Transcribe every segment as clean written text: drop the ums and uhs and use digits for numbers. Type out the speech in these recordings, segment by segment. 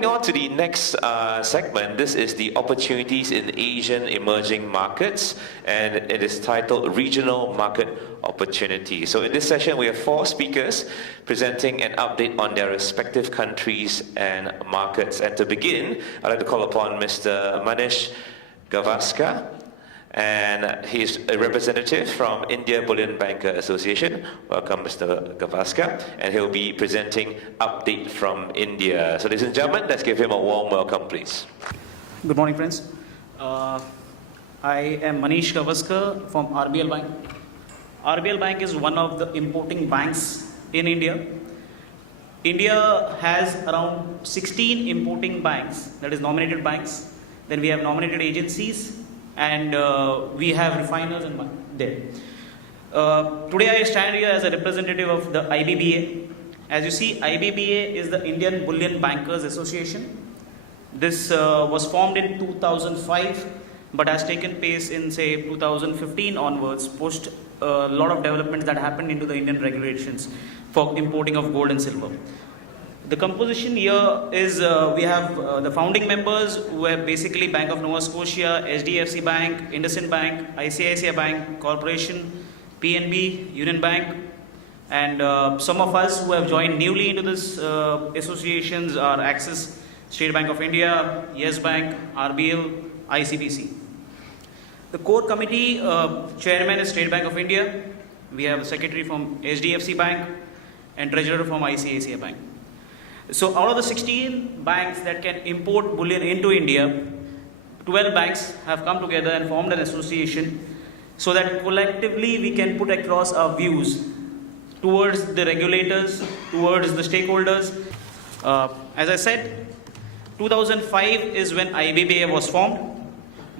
moving on to the next segment, this is the opportunities in Asian emerging markets, and it is titled Regional Market Opportunity. So in this session, we have 4 speakers presenting an update on their respective countries and markets. And to begin, I'd like to call upon Mr. Manish Gavaskar, and he's a representative from India Bullion Banker Association. Welcome, Mr. Gavaskar, and he'll be presenting update from India. So ladies and gentlemen, let's give him a warm welcome, please. Good morning, friends. I am Manish Gavaskar from RBL Bank. RBL Bank is one of the importing banks in India. India has around 16 importing banks, that is nominated banks. Then we have nominated agencies, and we have refiners and there. Today I stand here as a representative of the IBBA. As you see, IBBA is the Indian Bullion Bankers Association. This was formed in 2005, but has taken place in, say, 2015 onwards, post a lot of developments that happened into the Indian regulations for importing of gold and silver. The composition here is, we have the founding members who are basically Bank of Nova Scotia, HDFC Bank, IndusInd Bank, ICICI Bank, Corporation, PNB, Union Bank, and some of us who have joined newly into this associations are Axis, State Bank of India, Yes Bank, RBL, ICBC. The core committee chairman is State Bank of India. We have a secretary from HDFC Bank and treasurer from ICICI Bank. So out of the 16 banks that can import bullion into India, 12 banks have come together and formed an association so that collectively we can put across our views towards the regulators, towards the stakeholders. As I said, 2005 is when IBBA was formed,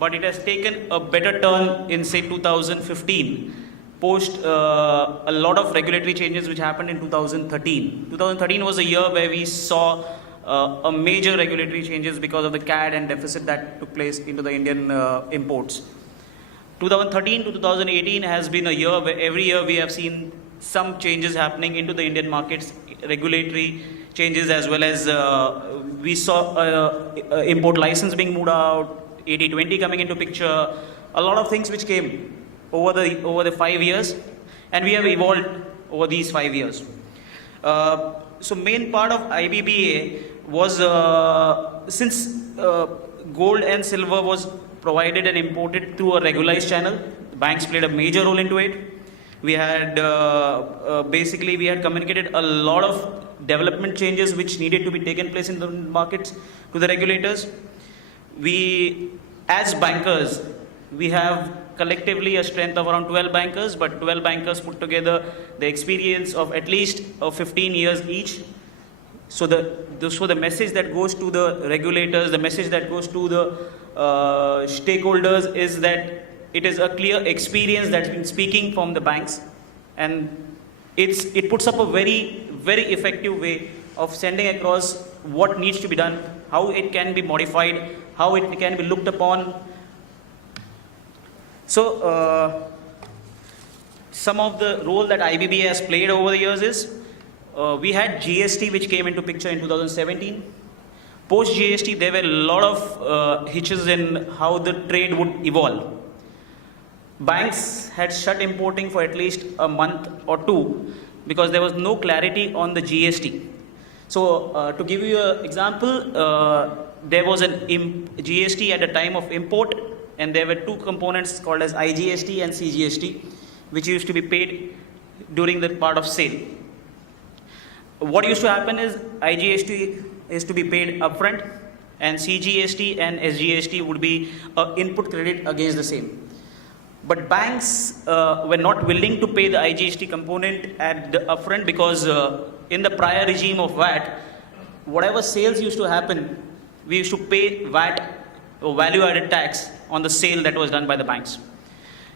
but it has taken a better turn in, say, 2015. Post a lot of regulatory changes which happened in 2013. 2013 was a year where we saw a major regulatory changes because of the CAD and deficit that took place into the Indian imports. 2013 to 2018 has been a year where every year we have seen some changes happening into the Indian markets, regulatory changes, as well as we saw import license being moved out, 80-20 coming into picture, a lot of things which came over the 5 years, and we have evolved over these 5 years. So main part of IBBA was since gold and silver was provided and imported through a regularized channel, banks played a major role into it. We had basically we had communicated a lot of development changes which needed to be taken place in the markets to the regulators. We, as bankers, we have collectively a strength of around 12 bankers, but 12 bankers put together the experience of at least 15 years each. So the message that goes to the regulators, the message that goes to the stakeholders is that it is a clear experience that's been speaking from the banks, and it puts up a very, very effective way of sending across what needs to be done, how it can be modified, how it can be looked upon. So, some of the role that IBBA has played over the years is, we had GST which came into picture in 2017. Post GST, there were a lot of hitches in how the trade would evolve. Banks had shut importing for at least a month or two because there was no clarity on the GST. So, to give you an example, there was an GST at the time of import, and there were 2 components called as IGST and CGST, which used to be paid during the part of sale. What used to happen is IGST is to be paid upfront, and CGST and SGST would be an input credit against the same. But banks were not willing to pay the IGST component at the upfront because in the prior regime of VAT, whatever sales used to happen, we used to pay VAT or value-added tax on the sale that was done by the banks.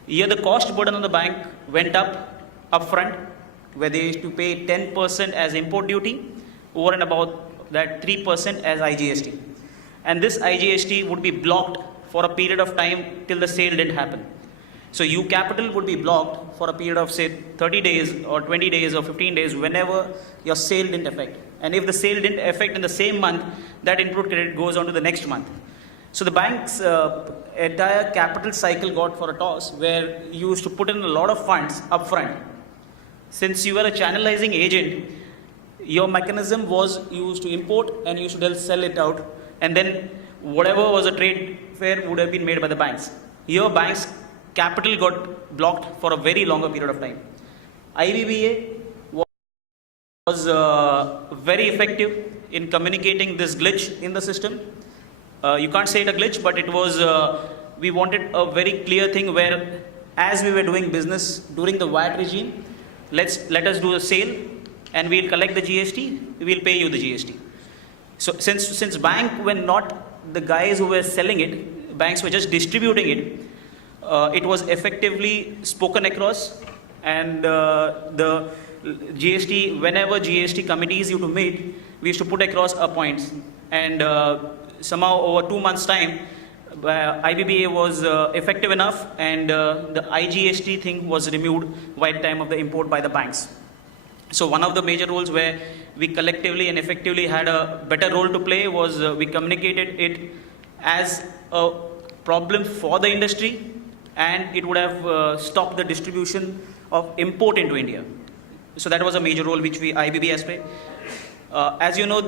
Here the cost burden on the bank went up upfront, where they used to pay 10% as import duty, over and about that 3% as IGST. And this IGST would be blocked for a period of time till the sale didn't happen. So U capital would be blocked for a period of, say, 30 days or 20 days or 15 days whenever your sale didn't affect. And if the sale didn't affect in the same month, that input credit goes on to the next month. So the bank's entire capital cycle got for a toss, where you used to put in a lot of funds upfront. Since you were a channelizing agent, your mechanism was you used to import and you used to then sell it out, and then whatever was a trade fair would have been made by the banks. Your bank's capital got blocked for a very longer period of time. IBBA was very effective in communicating this glitch in the system. You can't say it a glitch, but it was, we wanted a very clear thing where, as we were doing business during the VAT regime, let us do a sale and we'll collect the GST, we'll pay you the GST. So since bank were not the guys who were selling it, banks were just distributing it, it was effectively spoken across, and the GST, whenever GST committees used to meet, we used to put across our points, and somehow over 2 months' time, IBBA was effective enough, and the IGST thing was removed by the time of the import by the banks. So one of the major roles where we collectively and effectively had a better role to play was we communicated it as a problem for the industry, and it would have stopped the distribution of import into India. So that was a major role which IBBA has played. As you know,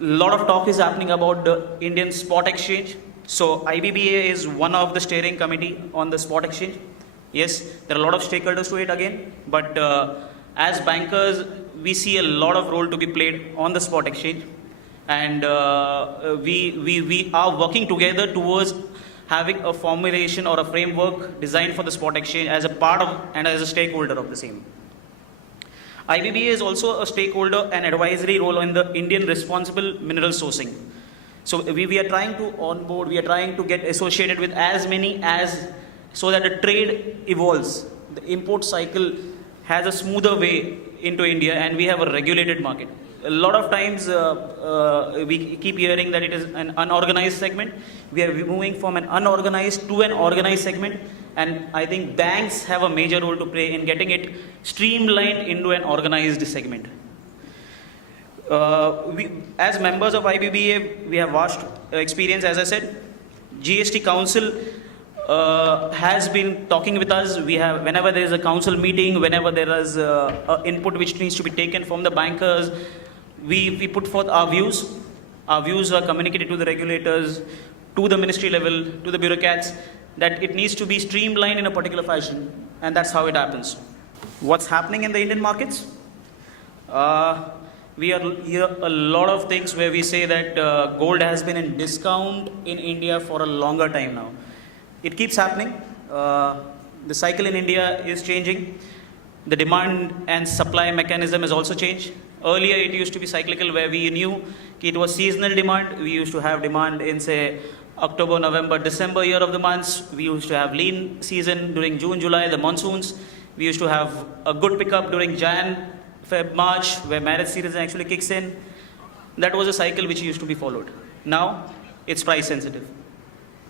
a lot of talk is happening about the Indian spot exchange. So IBBA is one of the steering committee on the spot exchange. Yes, there are a lot of stakeholders to it again, but as bankers, we see a lot of role to be played on the spot exchange, and we are working together towards having a formulation or a framework designed for the spot exchange as a part of and as a stakeholder of the same. IBBA is also a stakeholder and advisory role in the Indian responsible mineral sourcing. So we are trying to onboard, we are trying to get associated with as many as, so that the trade evolves. The import cycle has a smoother way into India, and we have a regulated market. A lot of times we keep hearing that it is an unorganized segment. We are moving from an unorganized to an organized segment, and I think banks have a major role to play in getting it streamlined into an organized segment. As members of IBBA, we have vast experience, as I said. GST Council has been talking with us. We have, whenever there is a council meeting, whenever there is input which needs to be taken from the bankers, we put forth our views. Our views are communicated to the regulators, to the ministry level, to the bureaucrats, that it needs to be streamlined in a particular fashion, and that's how it happens. What's happening in the Indian markets? We hear a lot of things where we say that gold has been in discount in India for a longer time now. It keeps happening. The cycle in India is changing. The demand and supply mechanism has also changed. Earlier, it used to be cyclical, where we knew it was seasonal demand. We used to have demand in, say, October, November, December, year of the months. We used to have lean season during June, July, the monsoons. We used to have a good pickup during Jan, Feb, March, where marriage season actually kicks in. That was a cycle which used to be followed. Now, it's price sensitive.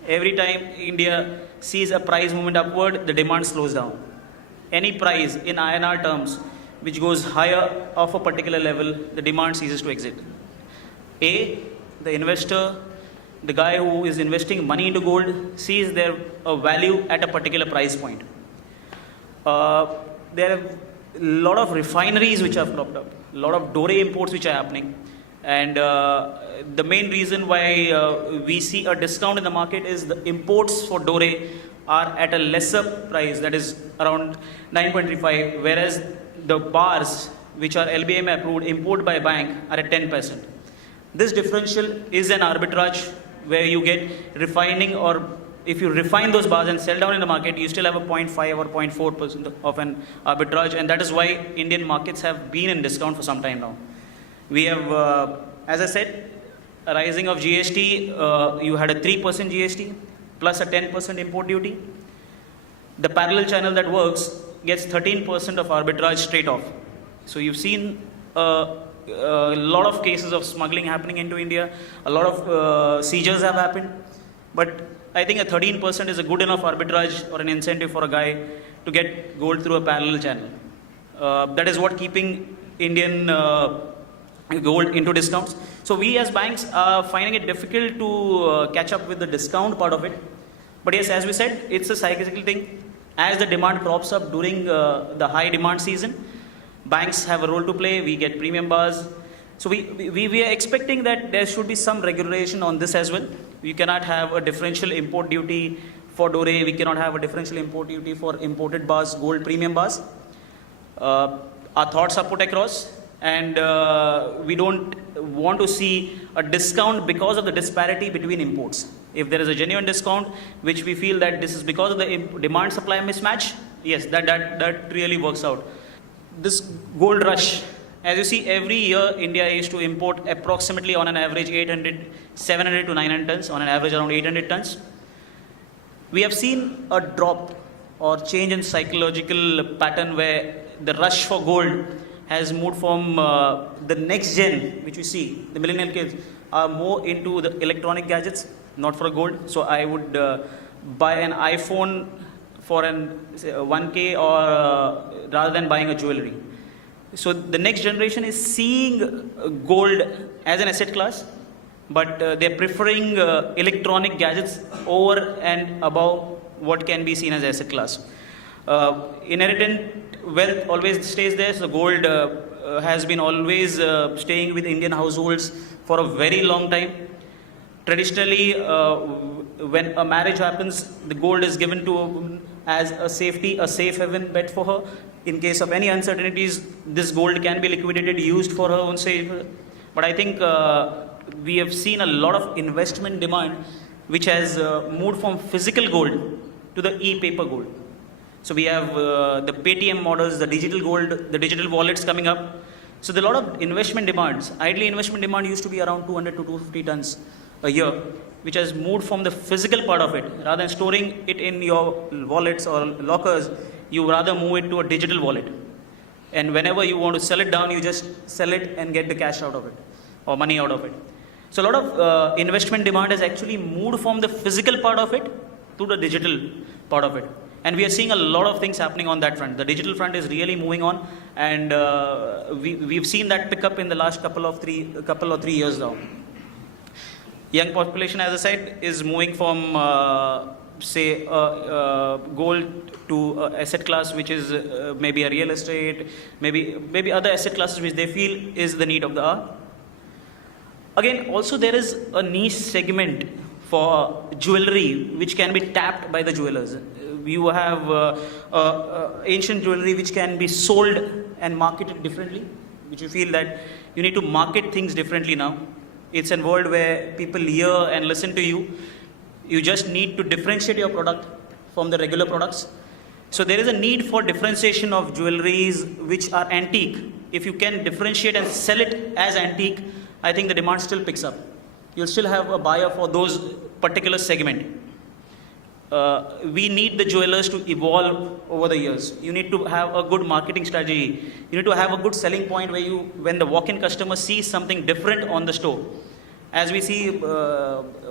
Every time India sees a price movement upward, the demand slows down. Any price in INR terms which goes higher of a particular level, the demand ceases to exist. The investor, the guy who is investing money into gold, sees their value at a particular price point. There are a lot of refineries which have cropped up, a lot of doré imports which are happening. And the main reason why we see a discount in the market is the imports for doré are at a lesser price, that is around 9.35, whereas the bars which are LBMA approved, import by bank, are at 10%. This differential is an arbitrage where you get refining, or if you refine those bars and sell down in the market, you still have a 0.5 or 0.4% of an arbitrage, and that is why Indian markets have been in discount for some time now. We have, as I said, a rising of GST. You had a 3% GST plus a 10% import duty. The parallel channel that works gets 13% of arbitrage straight off. So you've seen a lot of cases of smuggling happening into India. A lot of seizures have happened. But I think a 13% is a good enough arbitrage or an incentive for a guy to get gold through a parallel channel. That is what keeping Indian gold into discounts. So we as banks are finding it difficult to catch up with the discount part of it. But yes, as we said, it's a cyclical thing. As the demand crops up during the high demand season, banks have a role to play. We get premium bars. So we are expecting that there should be some regulation on this as well. We cannot have a differential import duty for Dore. We cannot have a differential import duty for imported bars, gold premium bars. Our thoughts are put across, and we don't want to see a discount because of the disparity between imports. If there is a genuine discount, which we feel that this is because of the demand-supply mismatch, yes, that really works out. This gold rush, as you see, every year India used to import approximately on an average 700 to 900 tons, on an average around 800 tons. We have seen a drop or change in psychological pattern where the rush for gold has moved from the next gen, which we see, the millennial kids are more into the electronic gadgets, not for gold. So I would buy an iPhone for an 1K or rather than buying a jewelry. So the next generation is seeing gold as an asset class, but they're preferring electronic gadgets over and above what can be seen as asset class. Inherent wealth always stays there. So gold has been always staying with Indian households for a very long time. Traditionally, when a marriage happens, the gold is given to a woman as a safety, a safe haven bet for her. In case of any uncertainties, this gold can be liquidated, used for her own sake. But I think we have seen a lot of investment demand which has moved from physical gold to the e-paper gold. So we have the Paytm models, the digital gold, the digital wallets coming up. So there are a lot of investment demands. Ideally, investment demand used to be around 200 to 250 tons a year, which has moved from the physical part of it. Rather than storing it in your wallets or lockers, you rather move it to a digital wallet. And whenever you want to sell it down, you just sell it and get the cash out of it or money out of it. So a lot of investment demand has actually moved from the physical part of it to the digital part of it. And we are seeing a lot of things happening on that front. The digital front is really moving on, and we've seen that pick up in the last couple or three years now. Young population, as I said, is moving from gold to asset class, which is maybe a real estate, maybe other asset classes which they feel is the need of the hour. Again, also there is a niche segment for jewelry which can be tapped by the jewelers. You have ancient jewelry which can be sold and marketed differently, which you feel that you need to market things differently now. It's a world where people hear and listen to you. You just need to differentiate your product from the regular products. So there is a need for differentiation of jewelries which are antique. If you can differentiate and sell it as antique, I think the demand still picks up. You'll still have a buyer for those particular segment. We need the jewelers to evolve over the years. You need to have a good marketing strategy. You need to have a good selling point where when the walk-in customer sees something different on the store. As we see,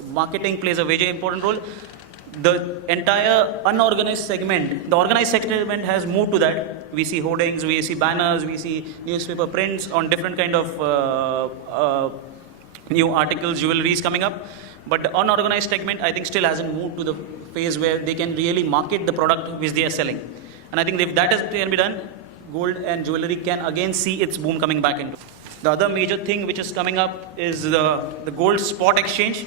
marketing plays a very important role. The entire unorganized segment, the organized segment has moved to that. We see hoardings, we see banners, we see newspaper prints on different kind of new articles, jewelries coming up. But the unorganized segment, I think, still hasn't moved to the phase where they can really market the product which they are selling. And I think if that can be done, gold and jewelry can again see its boom coming back into. The other major thing which is coming up is the gold spot exchange.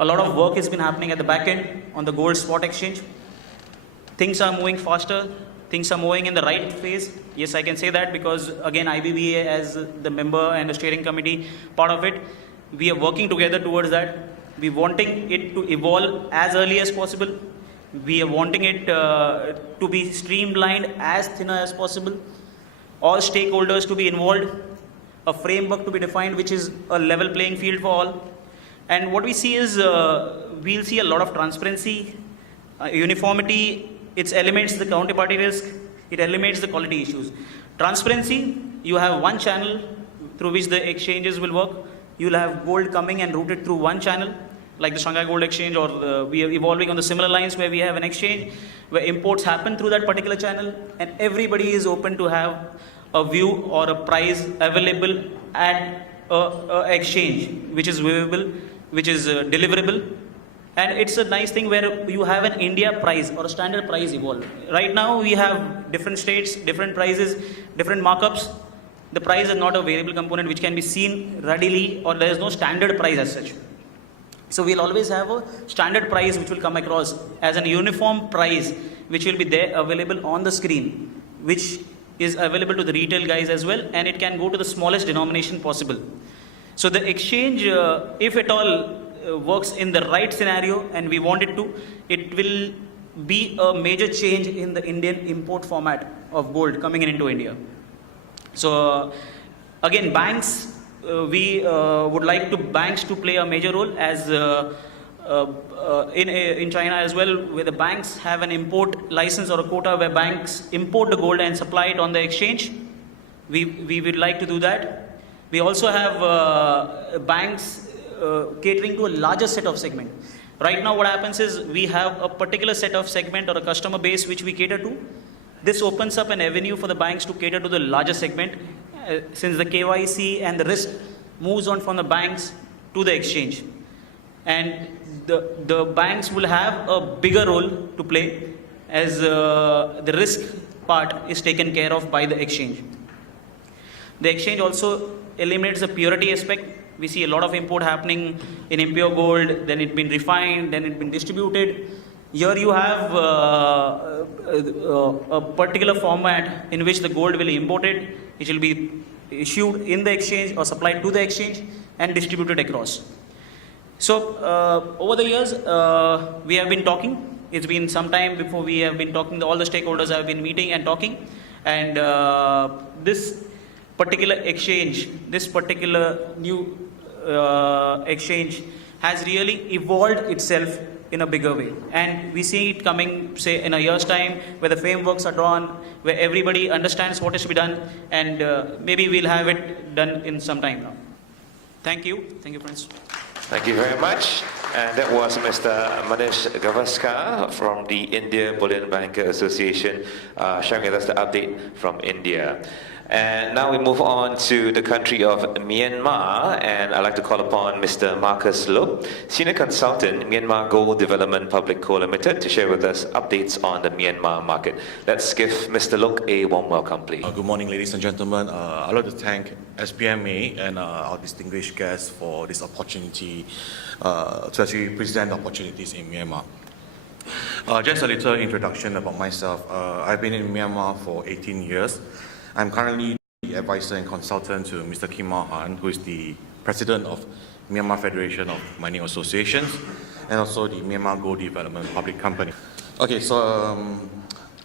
A lot of work has been happening at the back end on the gold spot exchange. Things are moving faster. Things are moving in the right phase. Yes, I can say that because, again, IBBA as the member and the steering committee part of it, we are working together towards that. We are wanting it to evolve as early as possible. We are wanting it to be streamlined as thinner as possible. All stakeholders to be involved. A framework to be defined which is a level playing field for all. And what we see is we'll see a lot of transparency, uniformity. It eliminates the counterparty risk. It eliminates the quality issues. Transparency, you have one channel through which the exchanges will work. You'll have gold coming and routed through one channel, like the Shanghai Gold Exchange, or we are evolving on the similar lines where we have an exchange where imports happen through that particular channel, and everybody is open to have a view or a price available at exchange which is viewable, which is deliverable. And it's a nice thing where you have an India price or a standard price evolved. Right now we have different states, different prices, different markups. The price is not a variable component which can be seen readily, or there is no standard price as such. So we'll always have a standard price which will come across as an uniform price which will be there available on the screen, which is available to the retail guys as well, and it can go to the smallest denomination possible. So the exchange, if at all works in the right scenario and we want it to, it will be a major change in the Indian import format of gold coming into India. So again, banks, we would like to banks to play a major role as in China as well, where the banks have an import license or a quota where banks import the gold and supply it on the exchange. We would like to do that. We also have banks catering to a larger set of segment. Right now what happens is we have a particular set of segment or a customer base which we cater to. This opens up an avenue for the banks to cater to the larger segment since the KYC and the risk moves on from the banks to the exchange. And the banks will have a bigger role to play as the risk part is taken care of by the exchange. The exchange also eliminates the purity aspect. We see a lot of import happening in impure gold, then it's been refined, then it's been distributed. Here you have a particular format in which the gold will be imported, it will be issued in the exchange or supplied to the exchange and distributed across. So over the years, we have been talking. It's been some time before we have been talking. All the stakeholders have been meeting and talking. And this particular exchange, this particular new exchange has really evolved itself in a bigger way. And we see it coming, say, in a year's time, where the frameworks are drawn, where everybody understands what is to be done, and maybe we'll have it done in some time now. Thank you. Thank you, friends. Thank you very much. And that was Mr. Manish Gavaskar from the India Bullion Banker Association sharing with us the update from India. And now we move on to the country of Myanmar, and I'd like to call upon Mr. Marcus Loke, Senior Consultant, Myanmar Gold Development Public Co. Limited, to share with us updates on the Myanmar market. Let's give Mr. Loke a warm welcome, please. Good morning, ladies and gentlemen. I'd like to thank APPMC and our distinguished guests for this opportunity to actually present opportunities in Myanmar. Just a little introduction about myself. I've been in Myanmar for 18 years. I'm currently the advisor and consultant to Mr. Kim Han, who is the president of Myanmar Federation of Mining Associations and also the Myanmar Gold Development Public Company. Okay, so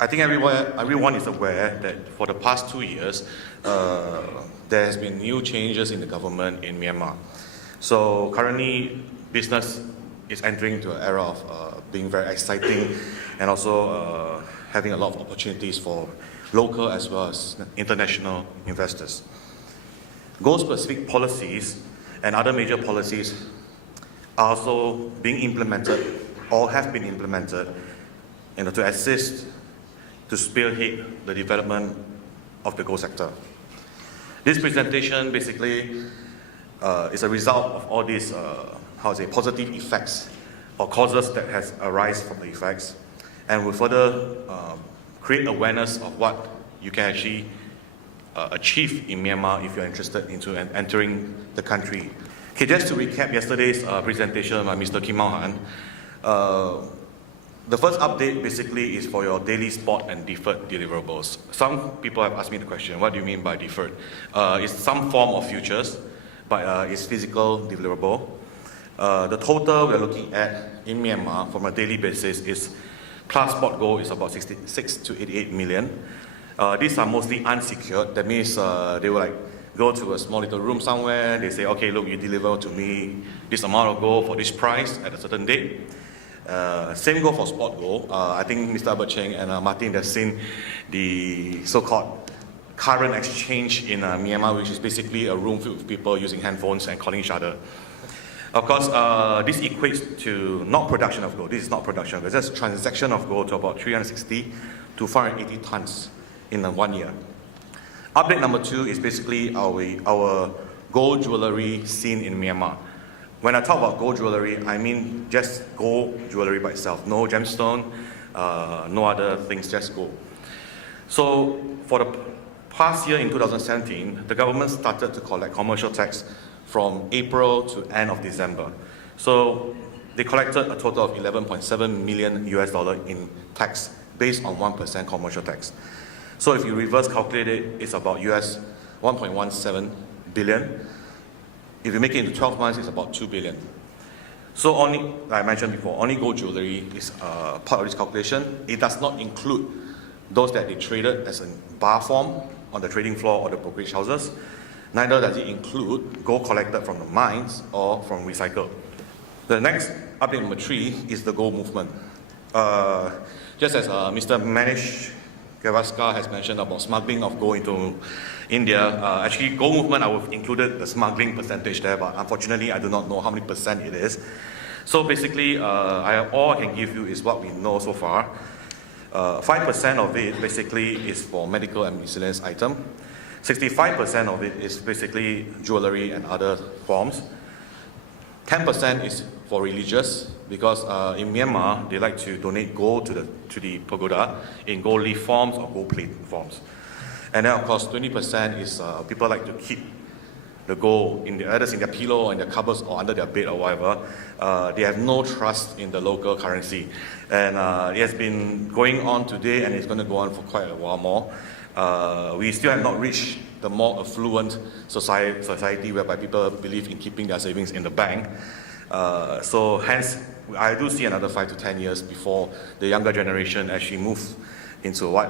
I think everyone is aware that for the past 2 years, there has been new changes in the government in Myanmar. So currently, business is entering into an era of being very exciting and also having a lot of opportunities for local as well as international investors. Gold-specific policies and other major policies are also being implemented or have been implemented to assist to spearhead the development of the gold sector. This presentation basically is a result of all these positive effects or causes that has arisen from the effects, and will further create awareness of what you can actually achieve in Myanmar if you're interested into entering the country. Okay, just to recap yesterday's presentation by Mr. Kim Han, the first update basically is for your daily spot and deferred deliverables. Some people have asked me the question, what do you mean by deferred? It's some form of futures, but it's physical deliverable. The total we're looking at in Myanmar from a daily basis is plus spot gold is about 66 to 88 million. These are mostly unsecured. That means they will go to a small little room somewhere. They say, okay, look, you deliver to me this amount of gold for this price at a certain date. Same goes for spot gold. I think Mr. Albert Cheng and Martin have seen the so-called current exchange in Myanmar, which is basically a room filled with people using handphones and calling each other. Of course, this equates to not production of gold. This is not production of gold. It's just transaction of gold to about 360 to 480 tons in 1 year. Update number 2 is basically our gold jewelry scene in Myanmar. When I talk about gold jewelry, I mean just gold jewelry by itself. No gemstone, no other things, just gold. So for the past year in 2017, the government started to collect commercial tax from April to end of December. So they collected a total of 11.7 million US dollar in tax based on 1% commercial tax. So if you reverse calculate it, it's about US 1.17 billion. If you make it into 12 months, it's about 2 billion. So only, like I mentioned before, only gold jewelry is part of this calculation. It does not include those that they traded as a bar form on the trading floor or the brokerage houses. Neither does it include gold collected from the mines or from recycled. The next update number 3 is the gold movement. Just as Mr. Manish Gavaskar has mentioned about smuggling of gold into India, actually gold movement, I would have included the smuggling percentage there, but unfortunately I do not know how many percent it is. So basically, all I can give you is what we know so far. 5% of it basically is for medical and miscellaneous item. 65% of it is basically jewelry and other forms. 10% is for religious, because in Myanmar, they like to donate gold to the pagoda in gold leaf forms or gold plate forms. And then of course 20% is people like to keep the gold in either in their pillow or in their cupboards or under their bed or whatever. They have no trust in the local currency. And it has been going on today, and it's going to go on for quite a while more. We still have not reached the more affluent society whereby people believe in keeping their savings in the bank. So hence, I do see another 5 to 10 years before the younger generation actually move into what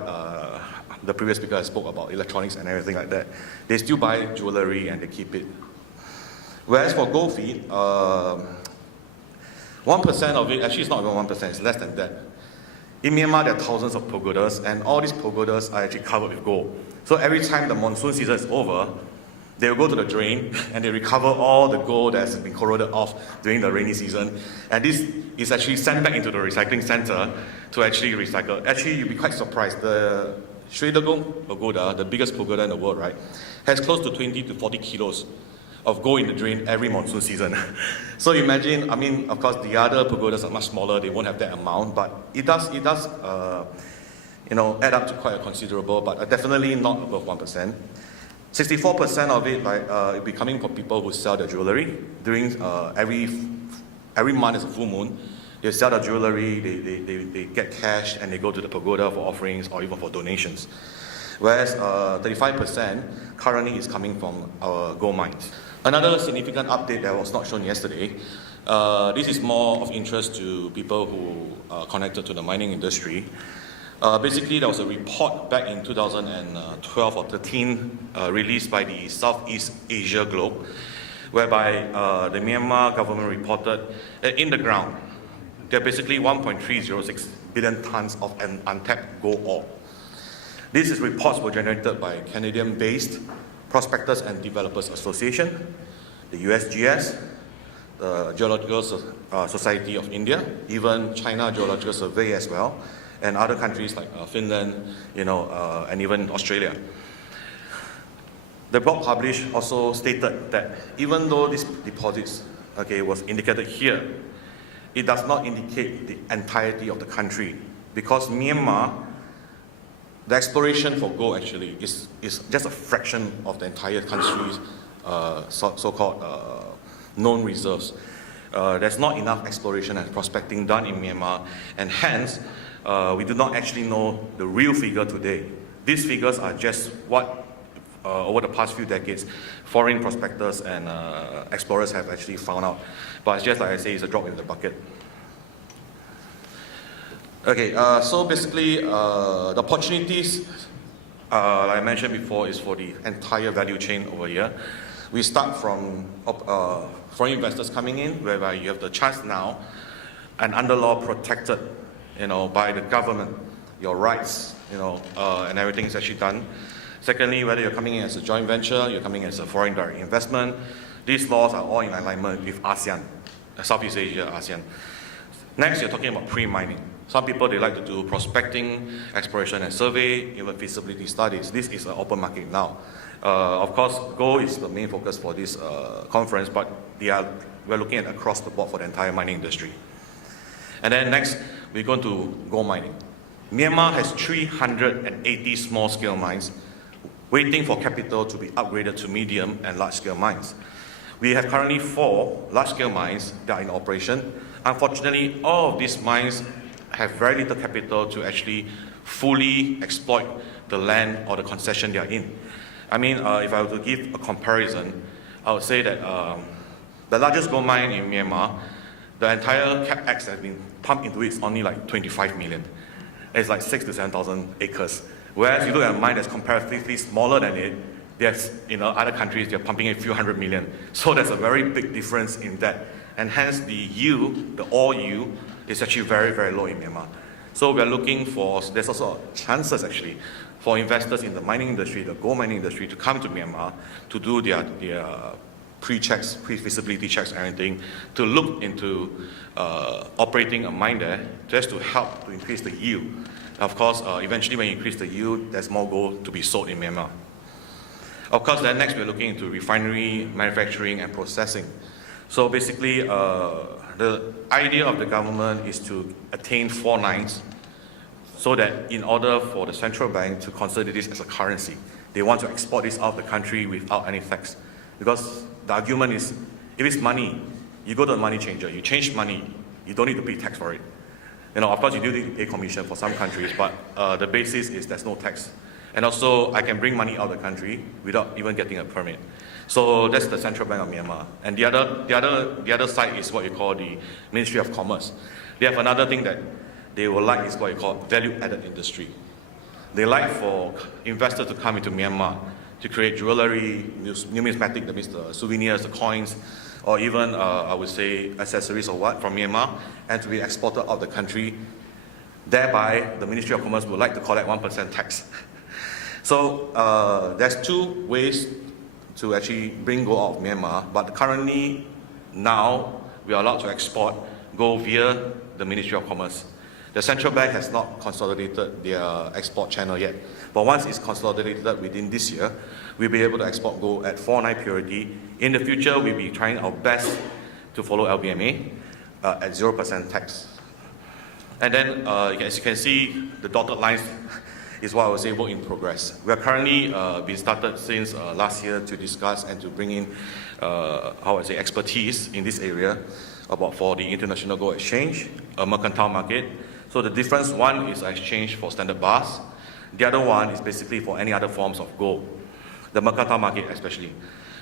the previous speaker spoke about, electronics and everything like that. They still buy jewelry and they keep it. Whereas for gold feet, 1% of it, actually it's not even 1%, it's less than that. In Myanmar, there are thousands of pagodas, and all these pagodas are actually covered with gold. So every time the monsoon season is over, they will go to the drain and they recover all the gold that has been corroded off during the rainy season. And this is actually sent back into the recycling center to actually recycle. Actually, you'll be quite surprised. The Sri Dagong Pagoda, the biggest pagoda in the world, right, has close to 20 to 40 kilos of gold in the drain every monsoon season. So imagine, I mean, of course, the other pagodas are much smaller, they won't have that amount, but it does add up to quite a considerable, but definitely not above 1%. 64% of it, will be coming from people who sell their jewelry. During every month is a full moon. They sell their jewelry, they get cash, and they go to the pagoda for offerings or even for donations. Whereas 35% currently is coming from our gold mines. Another significant update that was not shown yesterday, this is more of interest to people who are connected to the mining industry. Basically, there was a report back in 2012 or 13 released by the Southeast Asia Globe, whereby the Myanmar government reported that in the ground, there are basically 1.306 billion tons of untapped gold ore. These reports were generated by Canadian-based Prospectors and Developers Association, the USGS, the Geological Society of India, even China Geological Survey as well, and other countries like Finland, and even Australia. The report published also stated that even though these deposits, was indicated here, it does not indicate the entirety of the country, because Myanmar, the exploration for gold actually is just a fraction of the entire country's so-called known reserves. There's not enough exploration and prospecting done in Myanmar, and hence, we do not actually know the real figure today. These figures are just what, over the past few decades, foreign prospectors and explorers have actually found out. But it's just like I say, it's a drop in the bucket. So basically, the opportunities, like I mentioned before, is for the entire value chain over here. We start from foreign investors coming in, whereby you have the chance now, and under law protected, by the government, your rights, and everything is actually done. Secondly, whether you're coming in as a joint venture, you're coming in as a foreign direct investment, these laws are all in alignment with ASEAN, Southeast Asia, ASEAN. Next, you're talking about pre-mining. Some people, they like to do prospecting, exploration and survey, even feasibility studies. This is an open market now. Of course, gold is the main focus for this conference, but we're looking at across the board for the entire mining industry. And then next, we're going to gold mining. Myanmar has 380 small-scale mines waiting for capital to be upgraded to medium and large-scale mines. We have currently 4 large-scale mines that are in operation. Unfortunately, all of these mines have very little capital to actually fully exploit the land or the concession they are in. I mean, if I were to give a comparison, I would say that the largest gold mine in Myanmar, the entire capex that has been pumped into it is only like 25 million. It's like 6,000 to 7,000 acres. Whereas you look at a mine that's comparatively smaller than it, there's, other countries, they're pumping a few hundred million. So there's a very big difference in that. And hence the yield, the ore yield, is actually very, very low in Myanmar. So we're looking for, there's also chances actually, for investors in the mining industry, the gold mining industry, to come to Myanmar to do their pre-checks, pre-feasibility checks and everything, to look into operating a mine there, just to help to increase the yield. Of course, eventually when you increase the yield, there's more gold to be sold in Myanmar. Of course, then next we're looking into refinery, manufacturing and processing. So basically, the idea of the government is to attain 4 nines, so that in order for the central bank to consider this as a currency, they want to export this out of the country without any tax. Because the argument is, if it's money, you go to a money changer, you change money, you don't need to pay tax for it. Of course you do need to pay commission for some countries, but the basis is there's no tax. And also, I can bring money out of the country without even getting a permit. So that's the Central Bank of Myanmar. And the other side is what you call the Ministry of Commerce. They have another thing that they will like, is what you call value-added industry. They like for investors to come into Myanmar to create jewelry, numismatic, that means the souvenirs, the coins, or even, I would say, accessories or what from Myanmar, and to be exported out of the country. Thereby, the Ministry of Commerce would like to collect 1% tax. So there's 2 ways to actually bring gold out of Myanmar, but currently, now, we are allowed to export gold via the Ministry of Commerce. The central bank has not consolidated their export channel yet, but once it's consolidated within this year, we'll be able to export gold at 4.9 purity. In the future, we'll be trying our best to follow LBMA at 0% tax. And then, as you can see, the dotted lines is what I would say work in progress. We are currently been started since last year to discuss and to bring in, expertise in this area for the International Gold Exchange, a mercantile market. So the difference, one is exchange for standard bars. The other one is basically for any other forms of gold, the mercantile market especially.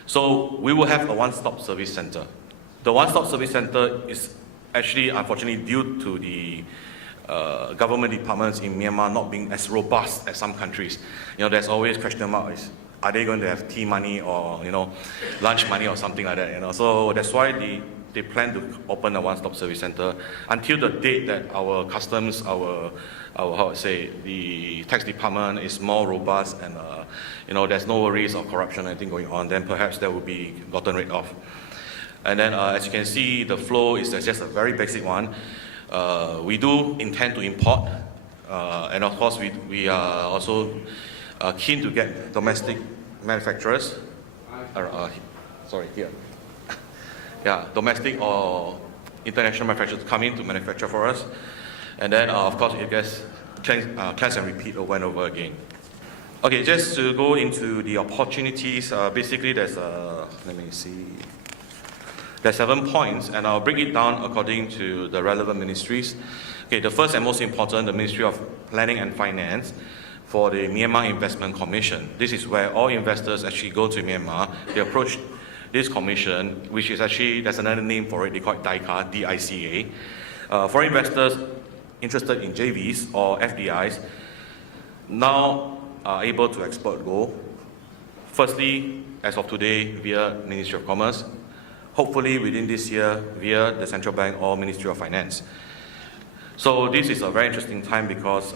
So we will have a one-stop service center. The one-stop service center is actually, unfortunately, due to the government departments in Myanmar not being as robust as some countries. There's always question mark is, are they going to have tea money or, lunch money or something like that, So that's why they plan to open a one-stop service center until the date that our customs, the tax department is more robust and, there's no worries of corruption or anything going on, then perhaps that will be gotten rid of. And then, as you can see, the flow is just a very basic one. We do intend to import, and of course we are also keen to get domestic manufacturers, domestic or international manufacturers to come in to manufacture for us. And then of course it gets cleanse and repeat over and over again. Okay, just to go into the opportunities, basically there's, there's 7 points, and I'll break it down according to the relevant ministries. Okay, the first and most important, the Ministry of Planning and Finance for the Myanmar Investment Commission. This is where all investors actually go to Myanmar. They approach this commission, which is actually, there's another name for it, they call it DICA, D-I-C-A. For investors interested in JVs or FDIs, now are able to export gold. Firstly, as of today, via Ministry of Commerce. Hopefully within this year via the Central Bank or Ministry of Finance. So this is a very interesting time because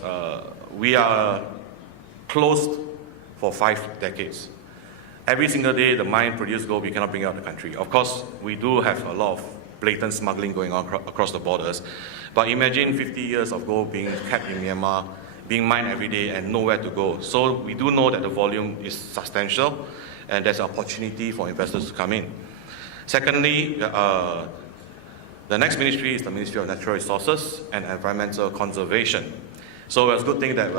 we are closed for 5 decades. Every single day the mine produces gold, we cannot bring it out of the country. Of course, we do have a lot of blatant smuggling going on across the borders, but imagine 50 years of gold being kept in Myanmar being mined every day and nowhere to go. So we do know that the volume is substantial and there's an opportunity for investors to come in. Secondly, the next ministry is the Ministry of Natural Resources and Environmental Conservation. So it's a good thing that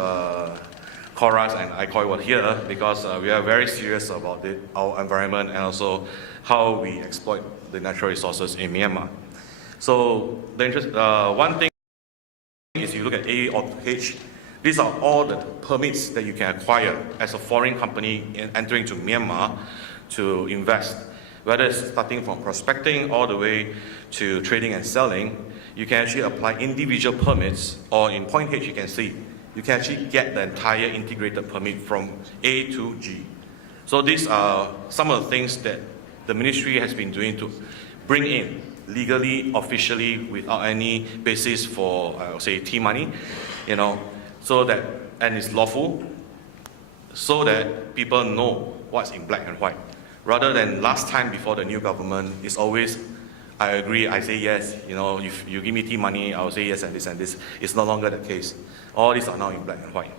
Koras and ICOI were here because we are very serious about our environment and also how we exploit the natural resources in Myanmar. So one thing is you look at A or H, these are all the permits that you can acquire as a foreign company entering to Myanmar to invest. Whether it's starting from prospecting all the way to trading and selling, you can actually apply individual permits, or in point H you can see, you can actually get the entire integrated permit from A to G. So these are some of the things that the ministry has been doing to bring in legally, officially, without any basis for, I would say, T-money, so that, and it's lawful, so that people know what's in black and white. Rather than last time before the new government, it's always, I agree, I say yes, if you give me T-money, I'll say yes and this and this. It's no longer the case. All these are now in black and white.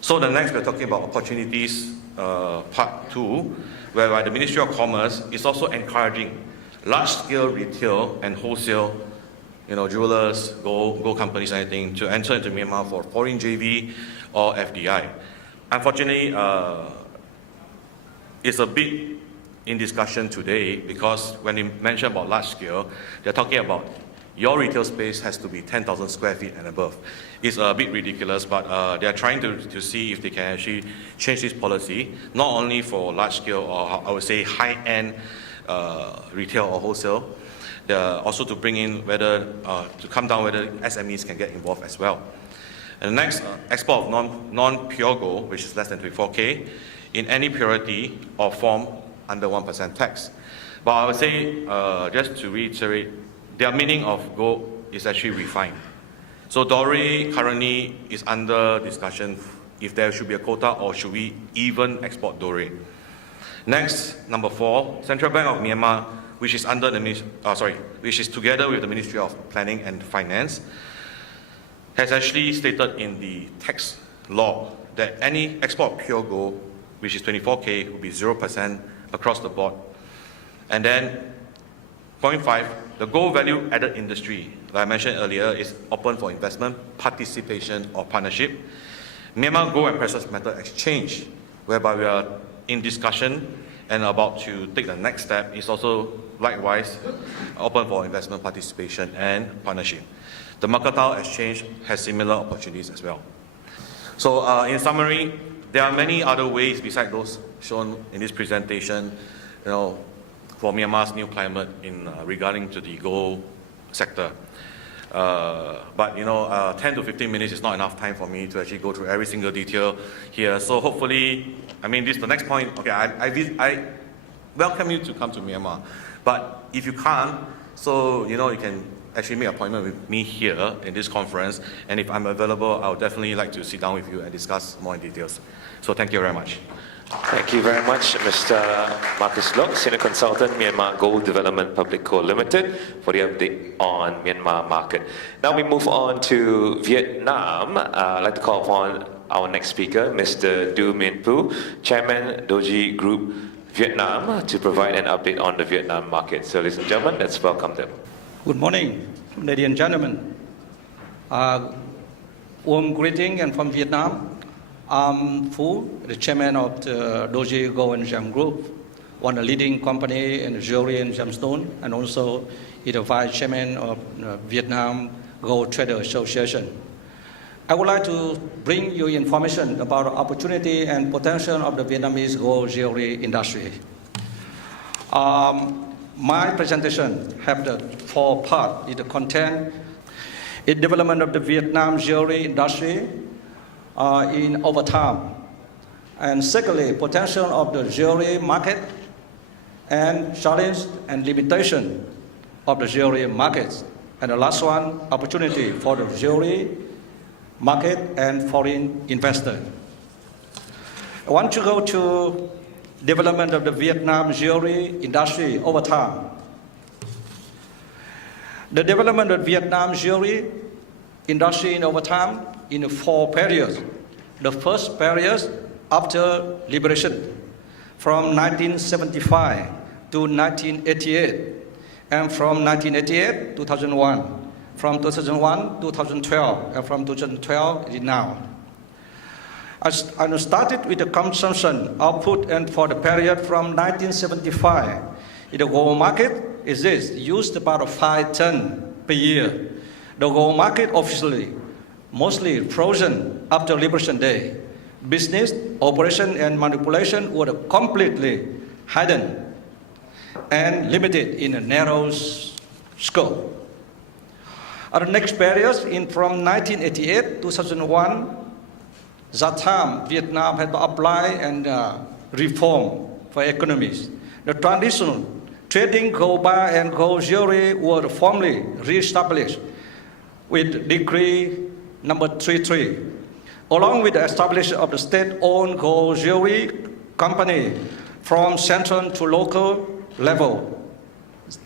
So the next we're talking about opportunities, part 2, whereby the Ministry of Commerce is also encouraging large-scale retail and wholesale, jewelers, gold companies, anything, to enter into Myanmar for foreign JV or FDI. Unfortunately, it's a bit in discussion today because when they mention about large scale, they're talking about your retail space has to be 10,000 square feet and above. It's a bit ridiculous, but they're trying to see if they can actually change this policy, not only for large scale or I would say high-end retail or wholesale, also to bring in whether, to come down whether SMEs can get involved as well. And the next, export of non-pure gold, which is less than 24K, in any purity or form under 1% tax. But I would say, just to reiterate, their meaning of gold is actually refined. So doré currently is under discussion if there should be a quota or should we even export doré. Next, number 4, Central Bank of Myanmar, which is under the which is together with the Ministry of Planning and Finance, has actually stated in the tax law that any export pure gold, which is 24K, will be 0% across the board. And then, point 5, the gold value added industry, like I mentioned earlier, is open for investment, participation, or partnership. Myanmar Gold and Precious Metal Exchange, whereby we are in discussion and about to take the next step, is also likewise open for investment, participation, and partnership. The Mercantile Exchange has similar opportunities as well. So in summary, there are many other ways besides those shown in this presentation, for Myanmar's new climate in regarding to the gold sector. But 10 to 15 minutes is not enough time for me to actually go through every single detail here. So hopefully, this is the next point. Okay, I welcome you to come to Myanmar. But if you can't, so you can actually make an appointment with me here in this conference. And if I'm available, I would definitely like to sit down with you and discuss more in details. So thank you very much. Thank you very much, Mr. Marcus Loke, Senior Consultant, Myanmar Gold Development Public Co. Limited, for the update on Myanmar market. Now we move on to Vietnam. I'd like to call upon our next speaker, Mr. Du Minh Phu, Chairman, Doji Group, Vietnam, to provide an update on the Vietnam market. So ladies and gentlemen, let's welcome them. Good morning, ladies and gentlemen. Warm greeting and from Vietnam. I'm Phu, the chairman of the Doji Gold and Gem Group, one of the leading company in jewelry and gemstone, and also is the vice chairman of the Vietnam Gold Trader Association. I would like to bring you information about the opportunity and potential of the Vietnamese gold jewelry industry. My presentation have the 4 parts. The content, the development of the Vietnam jewelry industry in over time, and secondly, potential of the jewelry market, and challenge and limitation of the jewelry markets, and the last one, opportunity for the jewelry market and foreign investor. I want to go to development of the Vietnam jewelry industry over time. The development of Vietnam jewelry industry in overtime in 4 periods. The first period after liberation, from 1975 to 1988, and from 1988 to 2001, from 2001 to 2012, and from 2012 to now. I started with the consumption output, and for the period from 1975, in the gold market is this, used about 5 tons per year. The gold market officially, mostly frozen after Liberation Day. Business, operation, and manipulation were completely hidden and limited in a narrow scope. At the next period, from 1988 to 2001, that time Vietnam had to apply and reform for economies. The traditional trading gold bar and gold jewelry were formally re-established with Decree number 33, along with the establishment of the state-owned gold jewelry company from central to local level.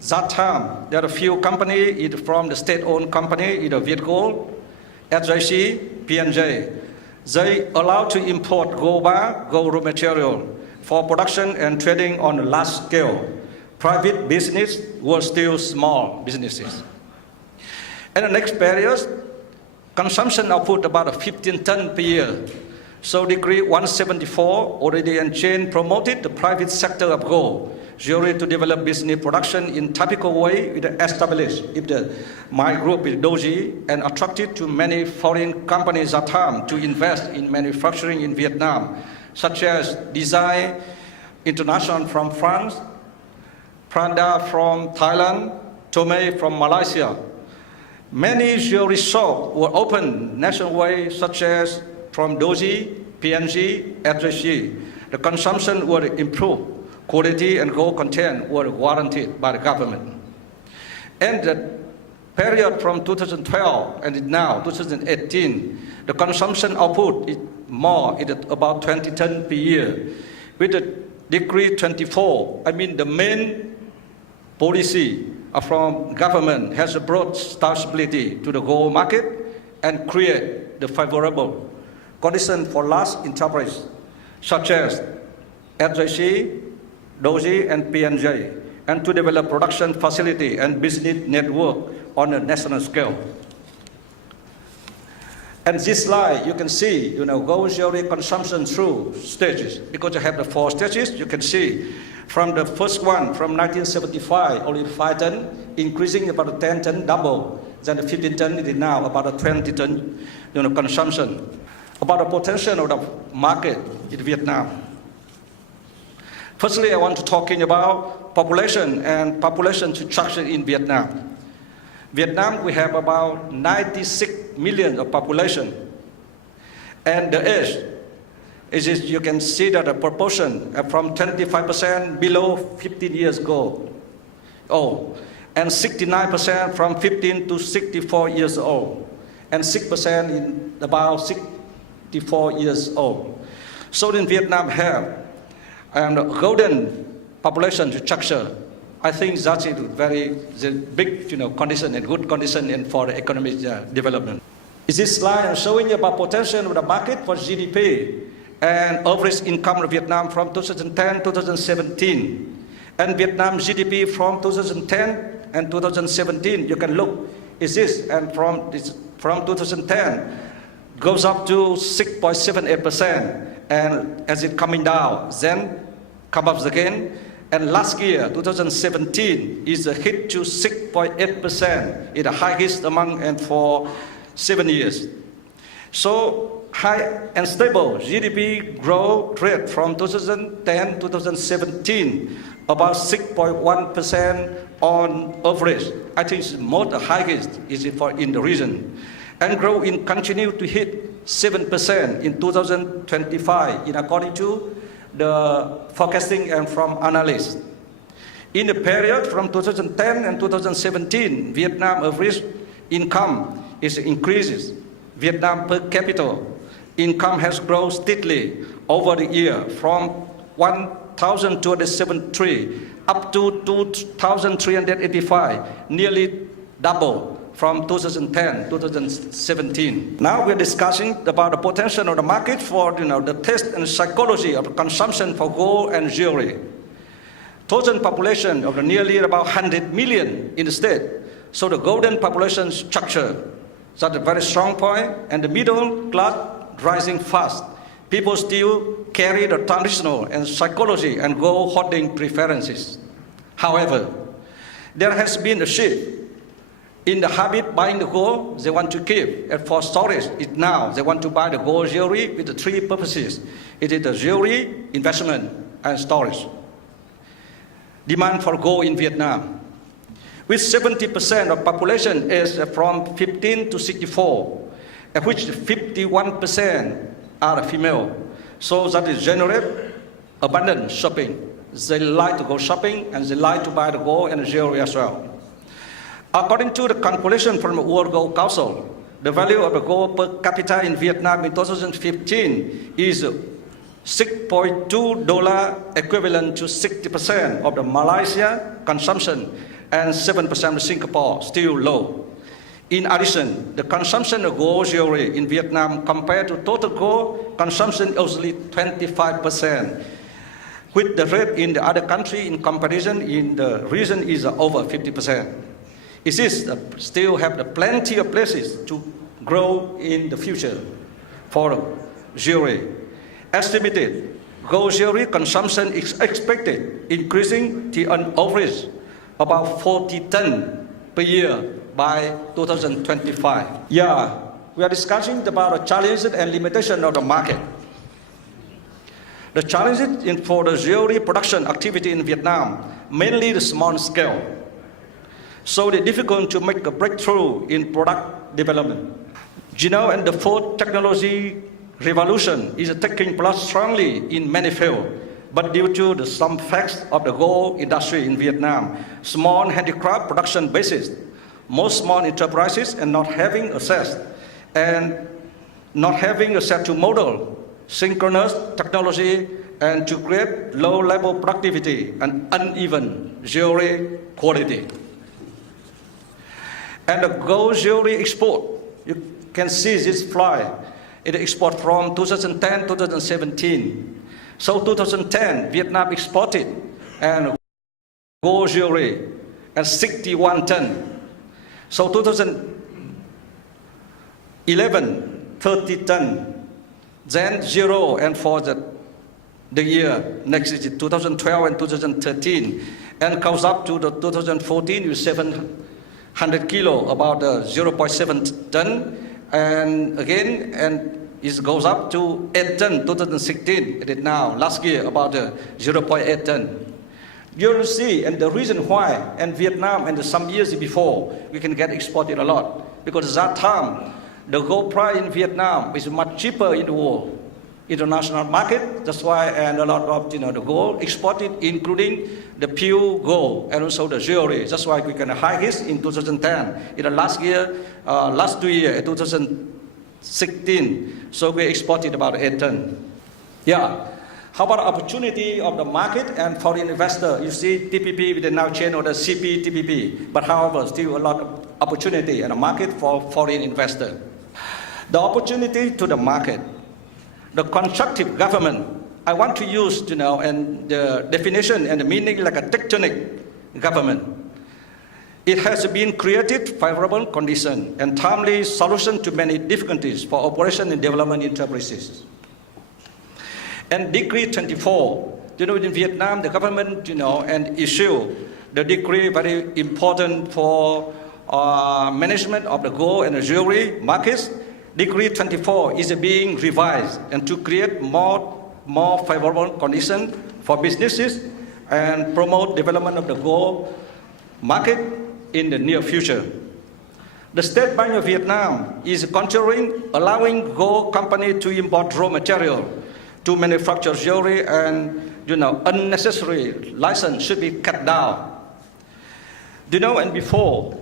That time, there are a few companies from the state-owned company, either Vietgold, ZHANG, PNJ. They allowed to import gold bar, gold raw material for production and trading on a large scale. Private business were still small businesses. In the next period, consumption output about 15 tons per year. So Decree 174 already and chain promoted the private sector of gold jewelry to develop business production in typical way with established my group with Doji and attracted to many foreign companies at time to invest in manufacturing in Vietnam, such as Design International from France, Prada from Thailand, Tomei from Malaysia. Many jewelry shops were opened nationwide, such as from Doji, PNG, ZHANG. The consumption were improved. Quality and gold content were guaranteed by the government. And the period from 2012 and now 2018, the consumption output is more, it is about 20 tons per year. With the Decree 24, the main policy from government has brought stability to the gold market and create the favorable condition for large enterprises such as ZHANG, Doji, and PNJ, and to develop production facility and business network on a national scale. And this slide, you can see, gold jewelry consumption through stages. Because you have the 4 stages, you can see from the first one, from 1975, only 5 tons, increasing about 10 tons, double. Then the 15 tons is now about a 20 tons, consumption. About the potential of the market in Vietnam. Firstly, I want to talking about population and population structure in Vietnam. Vietnam, we have about 96 million of population. And the age, you can see that the proportion from 25% below 15 years old, and 69% from 15 to 64 years old, and 6% in about 64 years old. So in Vietnam have a golden population structure. I think that is very big condition and good condition and for the economic development. Is this slide showing you about potential of the market for GDP and average income of Vietnam from 2010 to 2017. And Vietnam GDP from 2010 and 2017, you can look, is this, and from 2010 goes up to 6.78%, and as it coming down, then come up again. And last year, 2017, is a hit to 6.8%. It's the highest among and for 7 years. So high and stable GDP growth rate from 2010 to 2017, about 6.1% on average. I think it's more the highest is in the region. And growth in continue to hit 7% in 2025, in according to the forecasting and from analysts. In the period from 2010 and 2017, Vietnam average income is increases. Vietnam per capita income has grown steadily over the year from 1,273 up to 2,385, nearly double from 2010 2017. Now we're discussing about the potential of the market for the taste and psychology of the consumption for gold and jewelry. Total population of nearly about 100 million in the state. So the golden population structure is at a very strong point, and the middle class rising fast. People still carry the traditional and psychology and gold hoarding preferences. However, there has been a shift in the habit buying the gold they want to keep, and for storage, now they want to buy the gold jewelry with the three purposes. It is the jewelry, investment, and storage. Demand for gold in Vietnam, with 70% of population is from 15 to 64, of which 51% are female. So that is generate abundant shopping. They like to go shopping and they like to buy the gold and the jewelry as well. According to the calculation from the World Gold Council, the value of the gold per capita in Vietnam in 2015 is $6.2, equivalent to 60% of the Malaysia consumption and 7% of Singapore, still low. In addition, the consumption of gold jewelry in Vietnam compared to total gold consumption is only 25%, with the rate in the other country in comparison in the region is over 50%. It is still have plenty of places to grow in the future for jewelry. Estimated gold jewelry consumption is expected increasing to an average about 40 tons per year by 2025. Yeah, we are discussing about the challenges and limitations of the market. The challenges for the jewelry production activity in Vietnam, mainly the small scale. So it's difficult to make a breakthrough in product development. And the fourth technology revolution is taking place strongly in many fields, but due to some facts of the gold industry in Vietnam, small handicraft production basis, most small enterprises and not having access to model, synchronous technology, and to create low-level productivity and uneven jewelry quality. And the gold jewelry export, you can see this fly. It export from 2010 to 2017. So 2010, Vietnam exported and gold jewelry at 61 tons. So 2011, 30 tons. Then zero, and for the year next is 2012 and 2013, and comes up to the 2014 with 700 kilo, about 0.7 ton, and again, and it goes up to 8 ton, 2016, it is now, last year, about 0.8 ton. You will see, and the reason why, and Vietnam, and some years before, we can get exported a lot, because at that time, the gold price in Vietnam is much cheaper in the world, international market. That's why, and a lot of the gold exported, including the pure gold and also the jewelry. That's why we can high this in 2010. In the last 2 years, in 2016, so we exported about 8 tons. Yeah. How about opportunity of the market and foreign investor? You see TPP, we now change the CPTPP, but however, still a lot of opportunity and a market for foreign investor. The opportunity to the market, the constructive government, I want to use, and the definition and the meaning like a tectonic government. It has been created favorable condition and timely solution to many difficulties for operation and development enterprises. And Decree 24, in Vietnam, the government, and issue the decree very important for management of the gold and the jewelry markets. Decree 24 is being revised and to create more favorable conditions for businesses and promote development of the gold market in the near future. The State Bank of Vietnam is considering allowing gold companies to import raw material to manufacture jewelry, and unnecessary license should be cut down. And before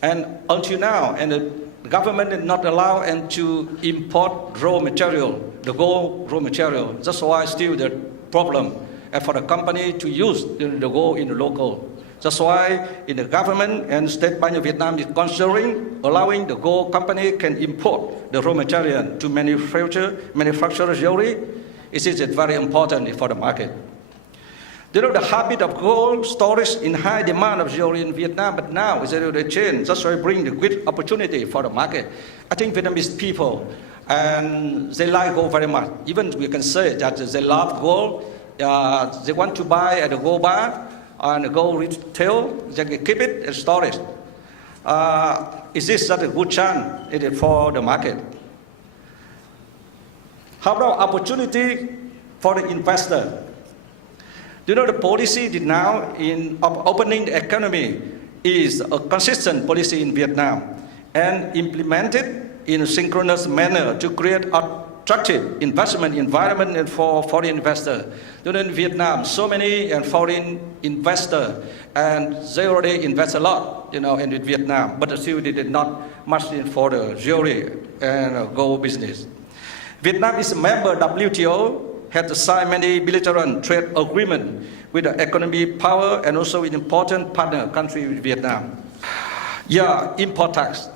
and until now, and the government did not allow and to import raw material, the gold raw material. That's why still the problem for the company to use the gold in the local. That's why in the government and State Bank of Vietnam is considering allowing the gold company can import the raw material to manufacture jewelry. It is very important for the market. The habit of gold storage in high demand of jewelry in Vietnam, but now it's a little change. That's why bring the good opportunity for the market. I think Vietnamese people, and they like gold very much. Even we can say that they love gold. They want to buy at the gold bar and gold retail. They can keep it and store it. Is this such a good chance for the market? How about opportunity for the investor? The policy now in opening the economy is a consistent policy in Vietnam and implemented in a synchronous manner to create attractive investment environment for foreign investors. In Vietnam, so many foreign investors, and they already invest a lot, in Vietnam, but still they did not much for the jewelry and gold business. Vietnam is a member of WTO, has signed many bilateral trade agreements with the economic power and also with important partner country with Vietnam. Yeah, import tax.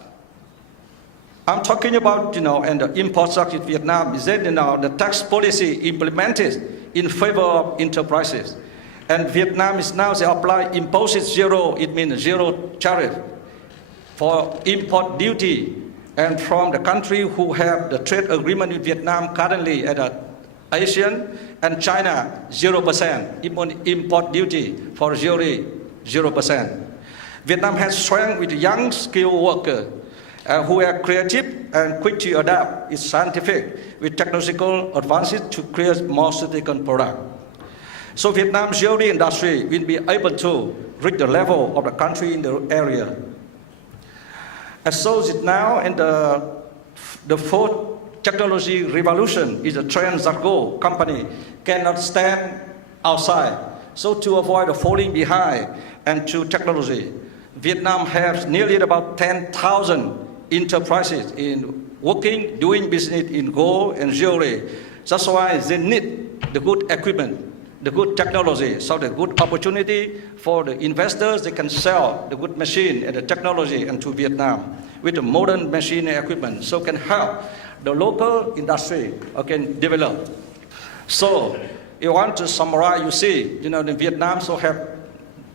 I'm talking about, and the import tax in Vietnam is that, the tax policy implemented in favor of enterprises. And Vietnam is now, they apply imposed zero, it means zero tariff for import duty. And from the country who have the trade agreement with Vietnam currently at ASEAN and China, 0%, import duty for jewelry, 0%. Vietnam has strength with young skilled workers who are creative and quick to adapt. It's scientific with technological advances to create more sustainable products. So Vietnam's jewelry industry will be able to reach the level of the country in the area. And so now in the fourth technology revolution is a trend that gold company cannot stand outside. So to avoid falling behind and to technology, Vietnam has nearly about 10,000 enterprises in working, doing business in gold and jewelry. That's why they need the good equipment, the good technology, so the good opportunity for the investors. They can sell the good machine and the technology into Vietnam with the modern machine and equipment, so can help the local industry can develop. So you want to summarize, you see, in Vietnam so have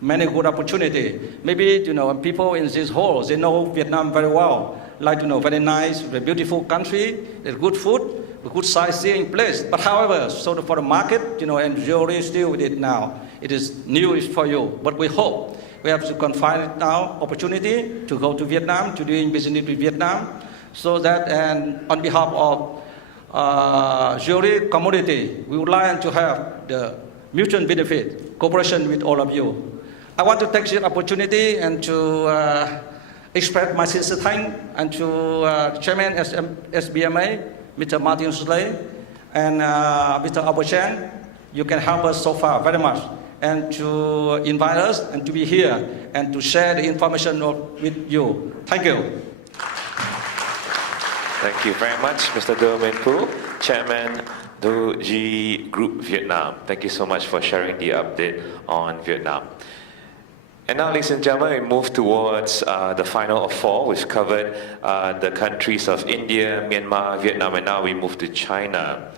many good opportunity. Maybe, people in this hall, they know Vietnam very well. Like, very nice, very beautiful country, there's good food, good sightseeing place. But however, so for the market, and jewelry still with it now, it is new for you. But we hope we have to confine it now, opportunity to go to Vietnam, to doing business with Vietnam, so that, and on behalf of jewelry community, we would like to have the mutual benefit, cooperation with all of you. I want to take this opportunity and to express my sincere thanks and to Chairman SBMA, Mr. Martin Slay, and Mr. Abu Chan. You can help us so far very much, and to invite us and to be here and to share the information with you. Thank you. Thank you very much, Mr. Do Minh Phu, Chairman Doji Group Vietnam. Thank you so much for sharing the update on Vietnam. And now, ladies and gentlemen, we move towards the final of four. We've covered the countries of India, Myanmar, Vietnam, and now we move to China.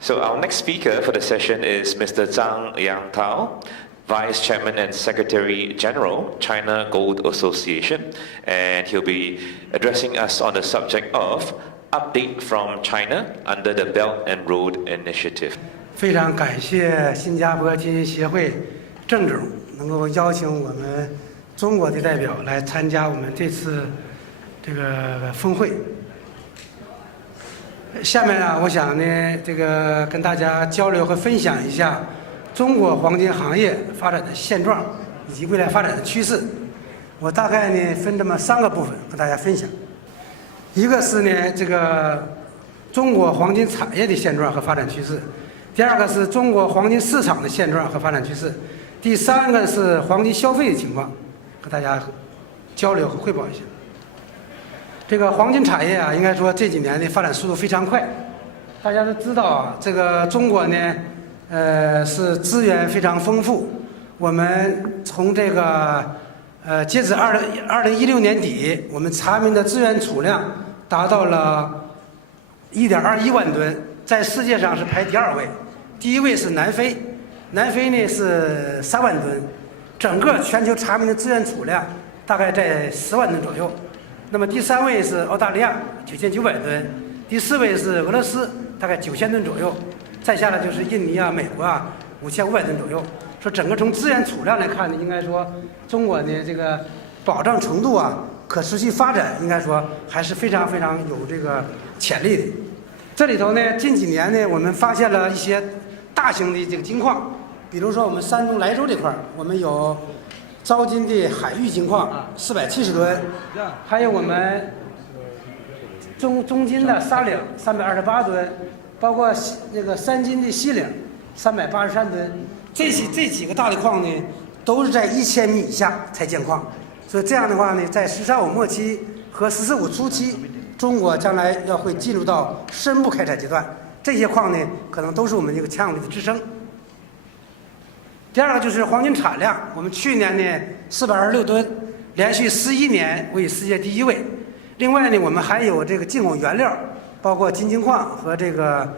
So our next speaker for the session is Mr. ZHANG Yongtao, Vice Chairman and Secretary General, China Gold Association, and he'll be addressing us on the subject of update from China under the Belt and Road Initiative. 非常感谢新加坡金银协会郑总能够邀请我们中国的代表来参加我们这次这个峰会。下面呢，我想呢，跟大家交流和分享一下中国黄金行业发展的现状以及未来发展的趋势。我大概呢分这么3个部分和大家分享。一个是呢中国黄金产业的现状和发展趋势，第二个是中国黄金市场的现状和发展趋势，第三个是黄金消费的情况，和大家交流和汇报一下。这个黄金产业啊，应该说这几年的发展速度非常快。大家都知道啊，这个中国呢，是资源非常丰富，我们从这个截止2016年底，我们查明的资源储量达到了1.21万吨，在世界上是排第2位，第1位是南非，南非呢是3万吨，整个全球查明的资源储量大概在10万吨左右。那么第3位是澳大利亚9900吨，第4位是俄罗斯大概9000吨左右，再下来就是印尼啊、美国啊5500吨左右。说整个从资源储量来看呢，应该说中国的这个保障程度啊、可持续发展，应该说还是非常非常有这个潜力的。这里头呢，近几年呢，我们发现了一些大型的这个金矿，比如说我们山东莱州这块儿，我们有招金的海域金矿470吨，还有我们中金的沙岭328吨，包括那个三金的西岭383吨。这几个大的矿呢，都是在1000米以下才建矿，所以这样的话呢，在“十三五”末期和“十四五”初期，中国将来会进入到深部开采阶段。这些矿呢，可能都是我们这个强有力的支撑。第二个就是黄金产量，我们去年呢426吨，连续11年为世界第1位。另外呢，我们还有这个进口原料，包括金矿和这个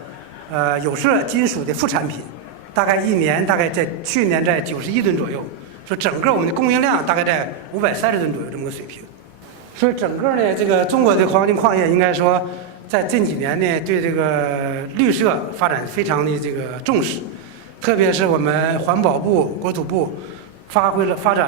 有色金属的副产品。大概去年在91吨左右，说整个我们的供应量大概在530吨左右这么个水平。所以整个呢，这个中国的黄金矿业应该说，在近几年呢，对这个绿色发展非常的这个重视，特别是我们环保部、国土部发表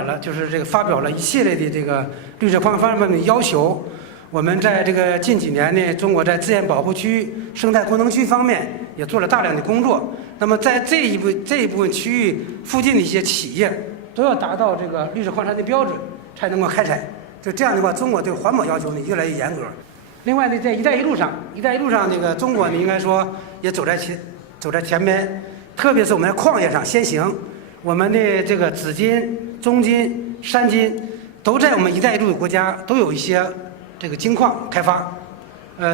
了一系列的这个绿色矿业方面的要求。我们在这个近几年呢，中国在自然保护区、生态功能区方面也做了大量的工作。那么在这一部分区域附近的一些企业都要达到这个绿色矿产的标准，才能够开采。就这样的话，中国对环保要求呢越来越严格。另外呢，在“一带一路”上，这个中国呢应该说也走在前边，特别是我们在矿业上先行。我们的这个紫金、中金、山金都在我们“一带一路”的国家都有一些这个金矿开发，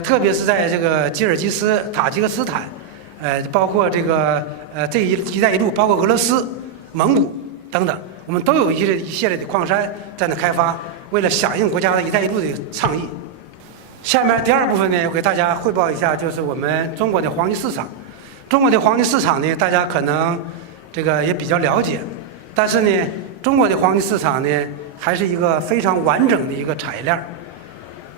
特别是在这个吉尔吉斯、塔吉克斯坦，包括这个这一带一路，包括俄罗斯、蒙古等等，我们都有一系列的矿山在那开发，为了响应国家的一带一路的倡议。下面第2部分呢，我给大家汇报一下，就是我们中国的黄金市场。中国的黄金市场呢，大家可能这个也比较了解，但是呢，中国的黄金市场呢，还是一个非常完整的一个产业链。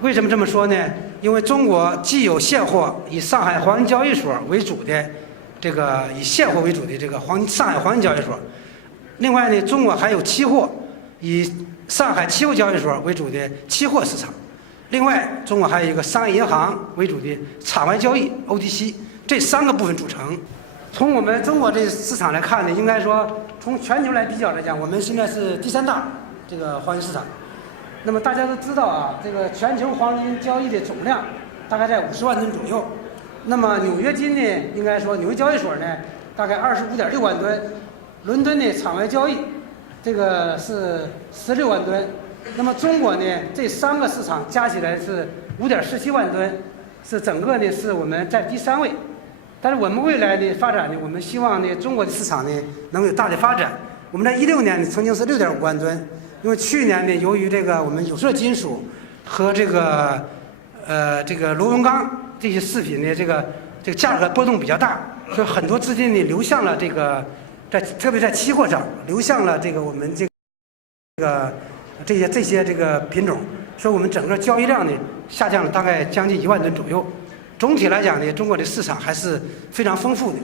为什么这么说呢？因为中国既有现货，以上海黄金交易所为主的这个以现货为主的这个上海黄金交易所，另外呢，中国还有期货，以上海期货交易所为主的期货市场，另外中国还有一个商业银行为主的场外交易 OTC， 这3个部分组成。从我们中国这个市场来看呢，应该说从全球来比较来讲，我们现在是第3大这个黄金市场。那么大家都知道啊，这个全球黄金交易的总量大概在50万吨左右。那么纽约金呢，应该说纽约交易所呢大概25.6万吨，伦敦的场外交易这个是16万吨。那么中国呢，这3个市场加起来是5.47万吨，是整个呢是我们在第3位。但是我们未来的发展呢，我们希望呢中国的市场呢能有大的发展。我们在16年呢曾经是6.5万吨。因为去年呢，由于这个我们有色金属和这个螺纹钢这些饰品的这个价格波动比较大，所以很多资金呢流向了这个特别在期货上流向了这个我们这些这个品种，所以我们整个交易量呢下降了大概将近1万吨左右。总体来讲呢，中国的市场还是非常丰富的。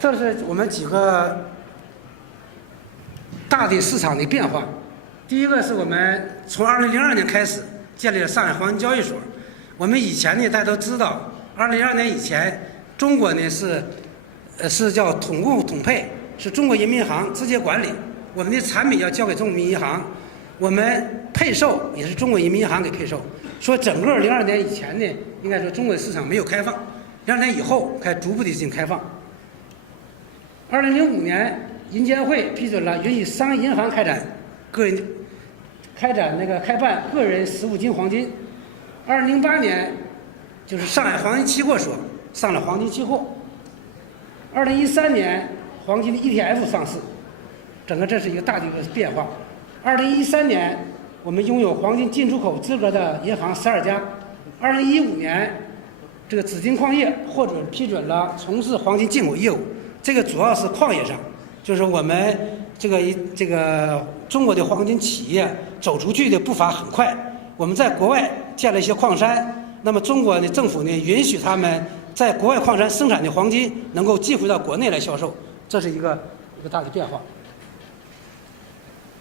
这是我们几个大的市场的变化。第一个是我们从2002年开始建立了上海黄金交易所。我们以前呢，大家都知道，2002年以前，中国呢是叫统购统配，是中国人民银行直接管理，我们的产品要交给中国人民银行，我们配售也是中国人民银行给配售。说整个02年以前呢，应该说中国的市场没有开放，02年以后开始逐步的进行开放。2005年。银监会批准了允许商业银行开办个人实物金黄金。2008年，就是上海黄金期货所上了黄金期货。2013年，黄金的 ETF 上市，整个这是一个大的一个变化。2013年，我们拥有黄金进出口资格的银行12家。2015年，这个紫金矿业获准批准了从事黄金进口业务，这个主要是矿业上，就是我们这个中国的黄金企业走出去的步伐很快。我们在国外建了一些矿山，那么中国的政府呢允许他们在国外矿山生产的黄金能够寄回到国内来销售，这是一个大的变化。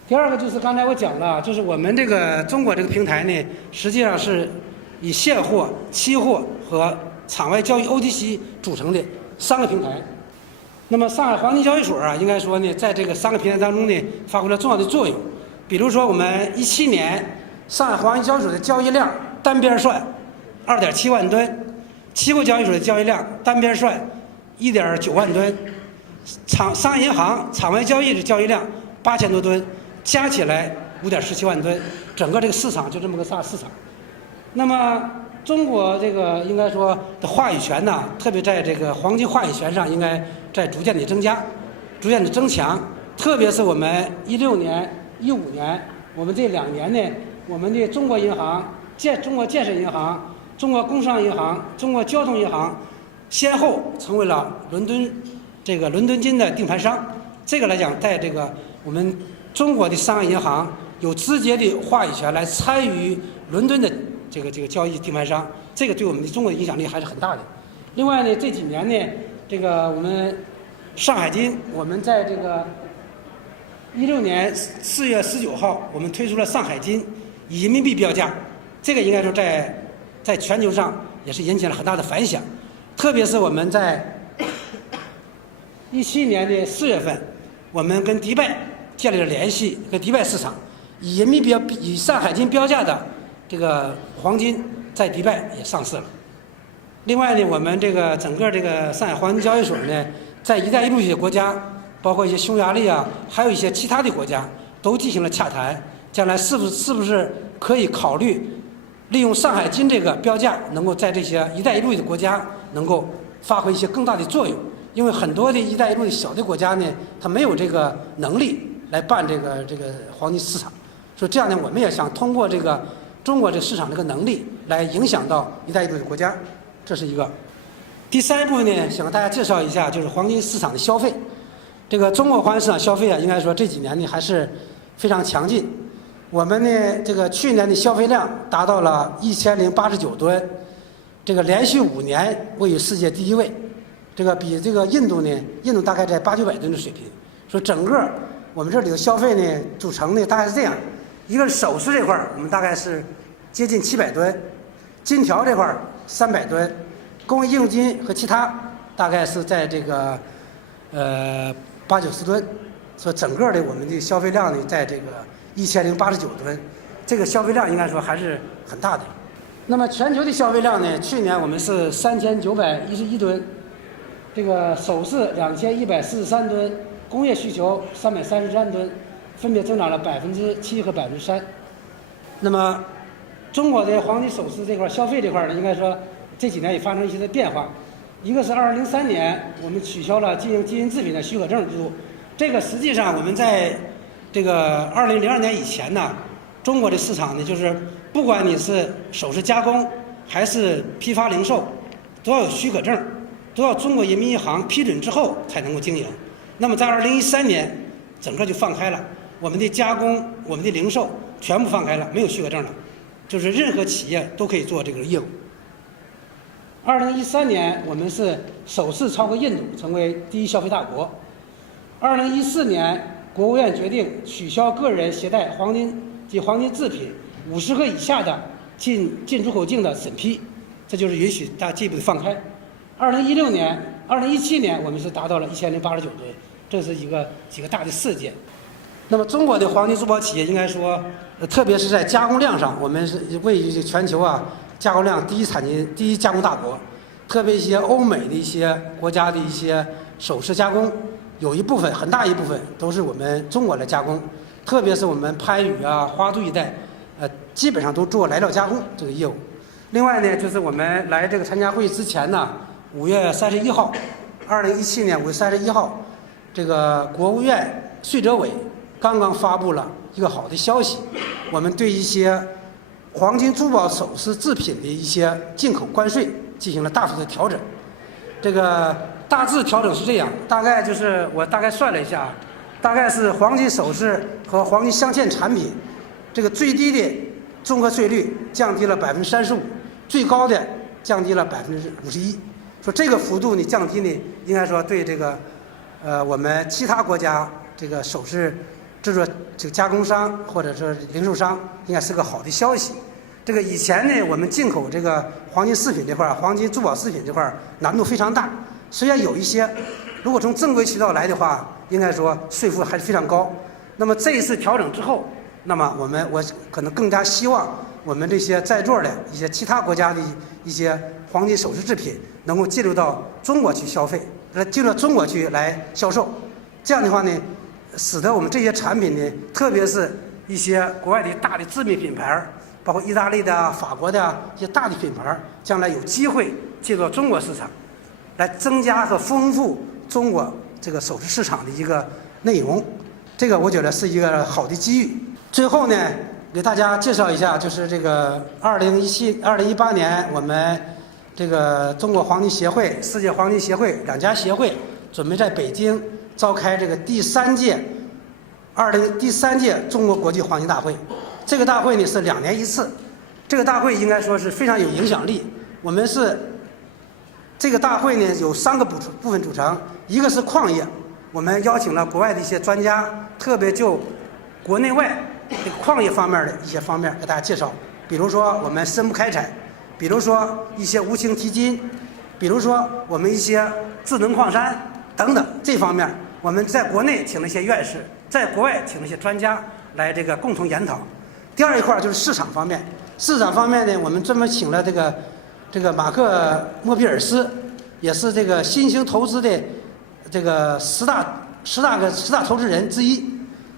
第二个就是刚才我讲了，就是我们这个中国这个平台呢，实际上是以现货、期货和场外交易 OTC 组成的3个平台。那么上海黄金交易所啊，应该说呢，在这个3个平台当中呢，发挥了重要的作用。比如说，我们17年上海黄金交易所的交易量单边算2.7万吨，期货交易所的交易量单边算1.9万吨，商业银行场外交易的交易量8000多吨，加起来5.17万吨，整个这个市场就这么个大市场。那么中国这个应该说的话语权呢，特别在这个黄金话语权上，应该在逐渐的增加，逐渐的增强。特别是我们16年、15年，我们这2年呢，我们的中国银行、中国建设银行、中国工商银行、中国交通银行，先后成为了伦敦金的定盘商。这个来讲，在这个我们中国的商业银行有直接的话语权来参与伦敦的这个交易定盘商，这个对我们的中国的影响力还是很大的。另外呢，这几年呢，这个我们上海金，我们在这个16年4月19号，我们推出了上海金以人民币标价，这个应该说在全球上也是引起了很大的反响。特别是我们在17年的4月份，我们跟迪拜建立了联系，跟迪拜市场以上海金标价的这个黄金在迪拜也上市了。另外呢，我们这个整个这个上海黄金交易所呢，在“一带一路”一些国家，包括一些匈牙利啊，还有一些其他的国家，都进行了洽谈，将来是不是可以考虑利用上海金这个标价，能够在这些“一带一路”的国家能够发挥一些更大的作用。因为很多的“一带一路”的小的国家呢，它没有这个能力来办这个黄金市场，所以这样呢，我们也想通过这个中国这个市场这个能力来影响到“一带一路”的国家，这是一个。第3部分呢，想跟大家介绍一下，就是黄金市场的消费。这个中国黄金市场消费啊，应该说这几年呢还是非常强劲。我们呢，这个去年的消费量达到了1089吨，这个连续5年位于世界第1位。这个比这个印度大概在800-900吨的水平。说整个我们这里的消费呢，组成呢大概是这样：一个是首饰这块儿，我们大概是接近700吨；金条这块儿300吨；工艺应用金和其他大概是在这个80-90吨。说整个的我们的消费量呢，在这个1089吨，这个消费量应该说还是很大的。那么全球的消费量呢，去年我们是3911吨。这个首饰2143吨，工业需求333吨，分别增长了7%和3%。那么，中国的黄金首饰这块消费这块呢，应该说这几年也发生一些的变化。一个是2003年我们取消了经营金银制品的许可证制度，这个实际上我们在这个2002年以前呢，中国的市场呢，就是不管你是首饰加工还是批发零售，都要有许可证。都要中国人民银行批准之后才能够经营。那么在2013年，整个就放开了，我们的加工、我们的零售全部放开了，没有许可证了，就是任何企业都可以做这个业务。2013年，我们是首次超过印度，成为第1消费大国。2014年，国务院决定取消个人携带黄金及黄金制品50克以下的进出口境的审批，这就是允许大进一步的放开。2017年，我们是达到了1089吨，这是几个大的事件。那么，中国的黄金珠宝企业应该说，特别是在加工量上，我们是位于全球加工量第一加工大国。特别一些欧美的一些国家的一些首饰加工，有一部分很大一部分都是我们中国来加工。特别是我们番禺啊、花都一带，基本上都做来料加工这个业务。另外呢，就是我们来这个参加会议之前呢，5月31号，2017年5月31号，这个国务院税则委刚刚发布了一个好的消息，我们对一些黄金、珠宝首饰制品的一些进口关税进行了大幅的调整。这个大致调整是这样，大概就是我大概算了一下，大概是黄金首饰和黄金镶嵌产品，这个最低的综合税率降低了35%，最高的降低了51%。说这个幅度呢降低呢，应该说对这个我们其他国家这个首饰制作这个加工商或者说零售商应该是个好的消息。这个以前呢，我们进口这个黄金饰品这块，黄金珠宝饰品这块难度非常大。虽然有一些，如果从正规渠道来的话，应该说税负还是非常高。那么这一次调整之后，那么我可能更加希望我们这些在座的一些其他国家的一些黄金首饰制品能够进入到中国去消费，进入到中国去来销售。这样的话呢，使得我们这些产品呢，特别是一些国外的大的知名品牌，包括意大利的、法国的一些大的品牌，将来有机会进入到中国市场，来增加和丰富中国这个首饰市场的一个内容。这个我觉得是一个好的机遇。最后呢，给大家介绍一下，就是这个2018年我们这个中国黄金协会、世界黄金协会两家协会准备在北京召开这个第三届中国国际黄金大会。这个大会呢是2年1次，这个大会应该说是非常有影响力。我们是这个大会呢有3个部分组成，一个是矿业，我们邀请了国外的一些专家，特别就国内外这个矿业方面的一些方面给大家介绍，比如说我们深不开采，比如说一些无形提金，比如说我们一些智能矿山等等这方面，我们在国内请了一些院士，在国外请了一些专家来这个共同研讨。第二一块就是市场方面，市场方面呢，我们专门请了这个马克莫比尔斯，也是这个新兴投资的这个十大投资人之一，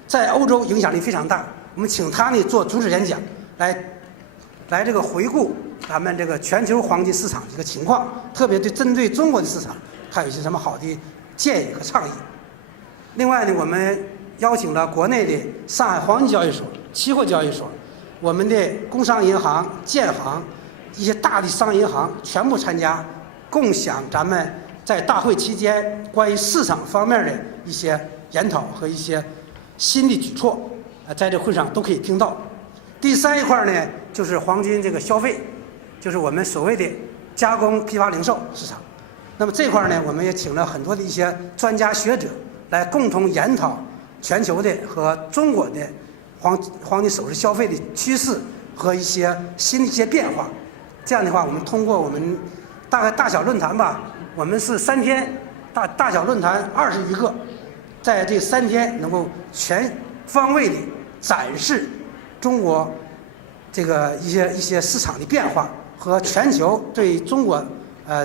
在欧洲影响力非常大。我们请他呢做主旨演讲，来这个回顾咱们这个全球黄金市场的一个情况，特别针对中国的市场，他有一些什么好的建议和倡议。另外呢，我们邀请了国内的上海黄金交易所、期货交易所，我们的工商银行、建行一些大的商业银行全部参加，共享咱们在大会期间关于市场方面的一些研讨和一些新的举措，在这会上都可以听到。第三一块呢，就是黄金这个消费，就是我们所谓的加工批发零售市场。那么这块呢，我们也请了很多的一些专家学者来共同研讨全球的和中国的黄金首饰消费的趋势和一些新的一些变化。这样的话，我们通过我们大概大小论坛吧，我们是3天大小论坛20余个，在这3天能够全方位的展示中国这个一些市场的变化和全球对中国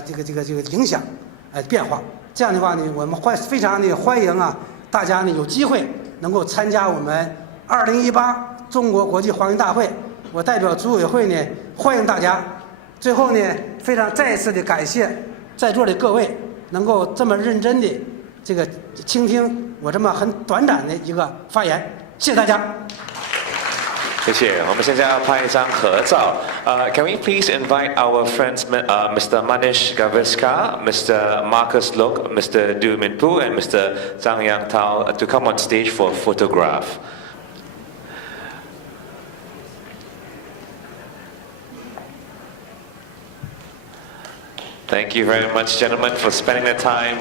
这个影响变化。这样的话呢，我们非常的欢迎啊，大家呢有机会能够参加我们2018中国国际黄金大会。我代表组委会呢欢迎大家。最后呢，非常再一次的感谢在座的各位能够这么认真的这个倾听我这么很短暂的一个发言，谢谢大家。谢谢，我们现在要拍一张合照。Can we please invite our friends, Mr. Manish Gavaskar, Mr. Marcus Loke, Mr. Du Minpu, and Mr. Zhang Yongtao to come on stage for a photograph. Thank you very much, gentlemen, for spending the time.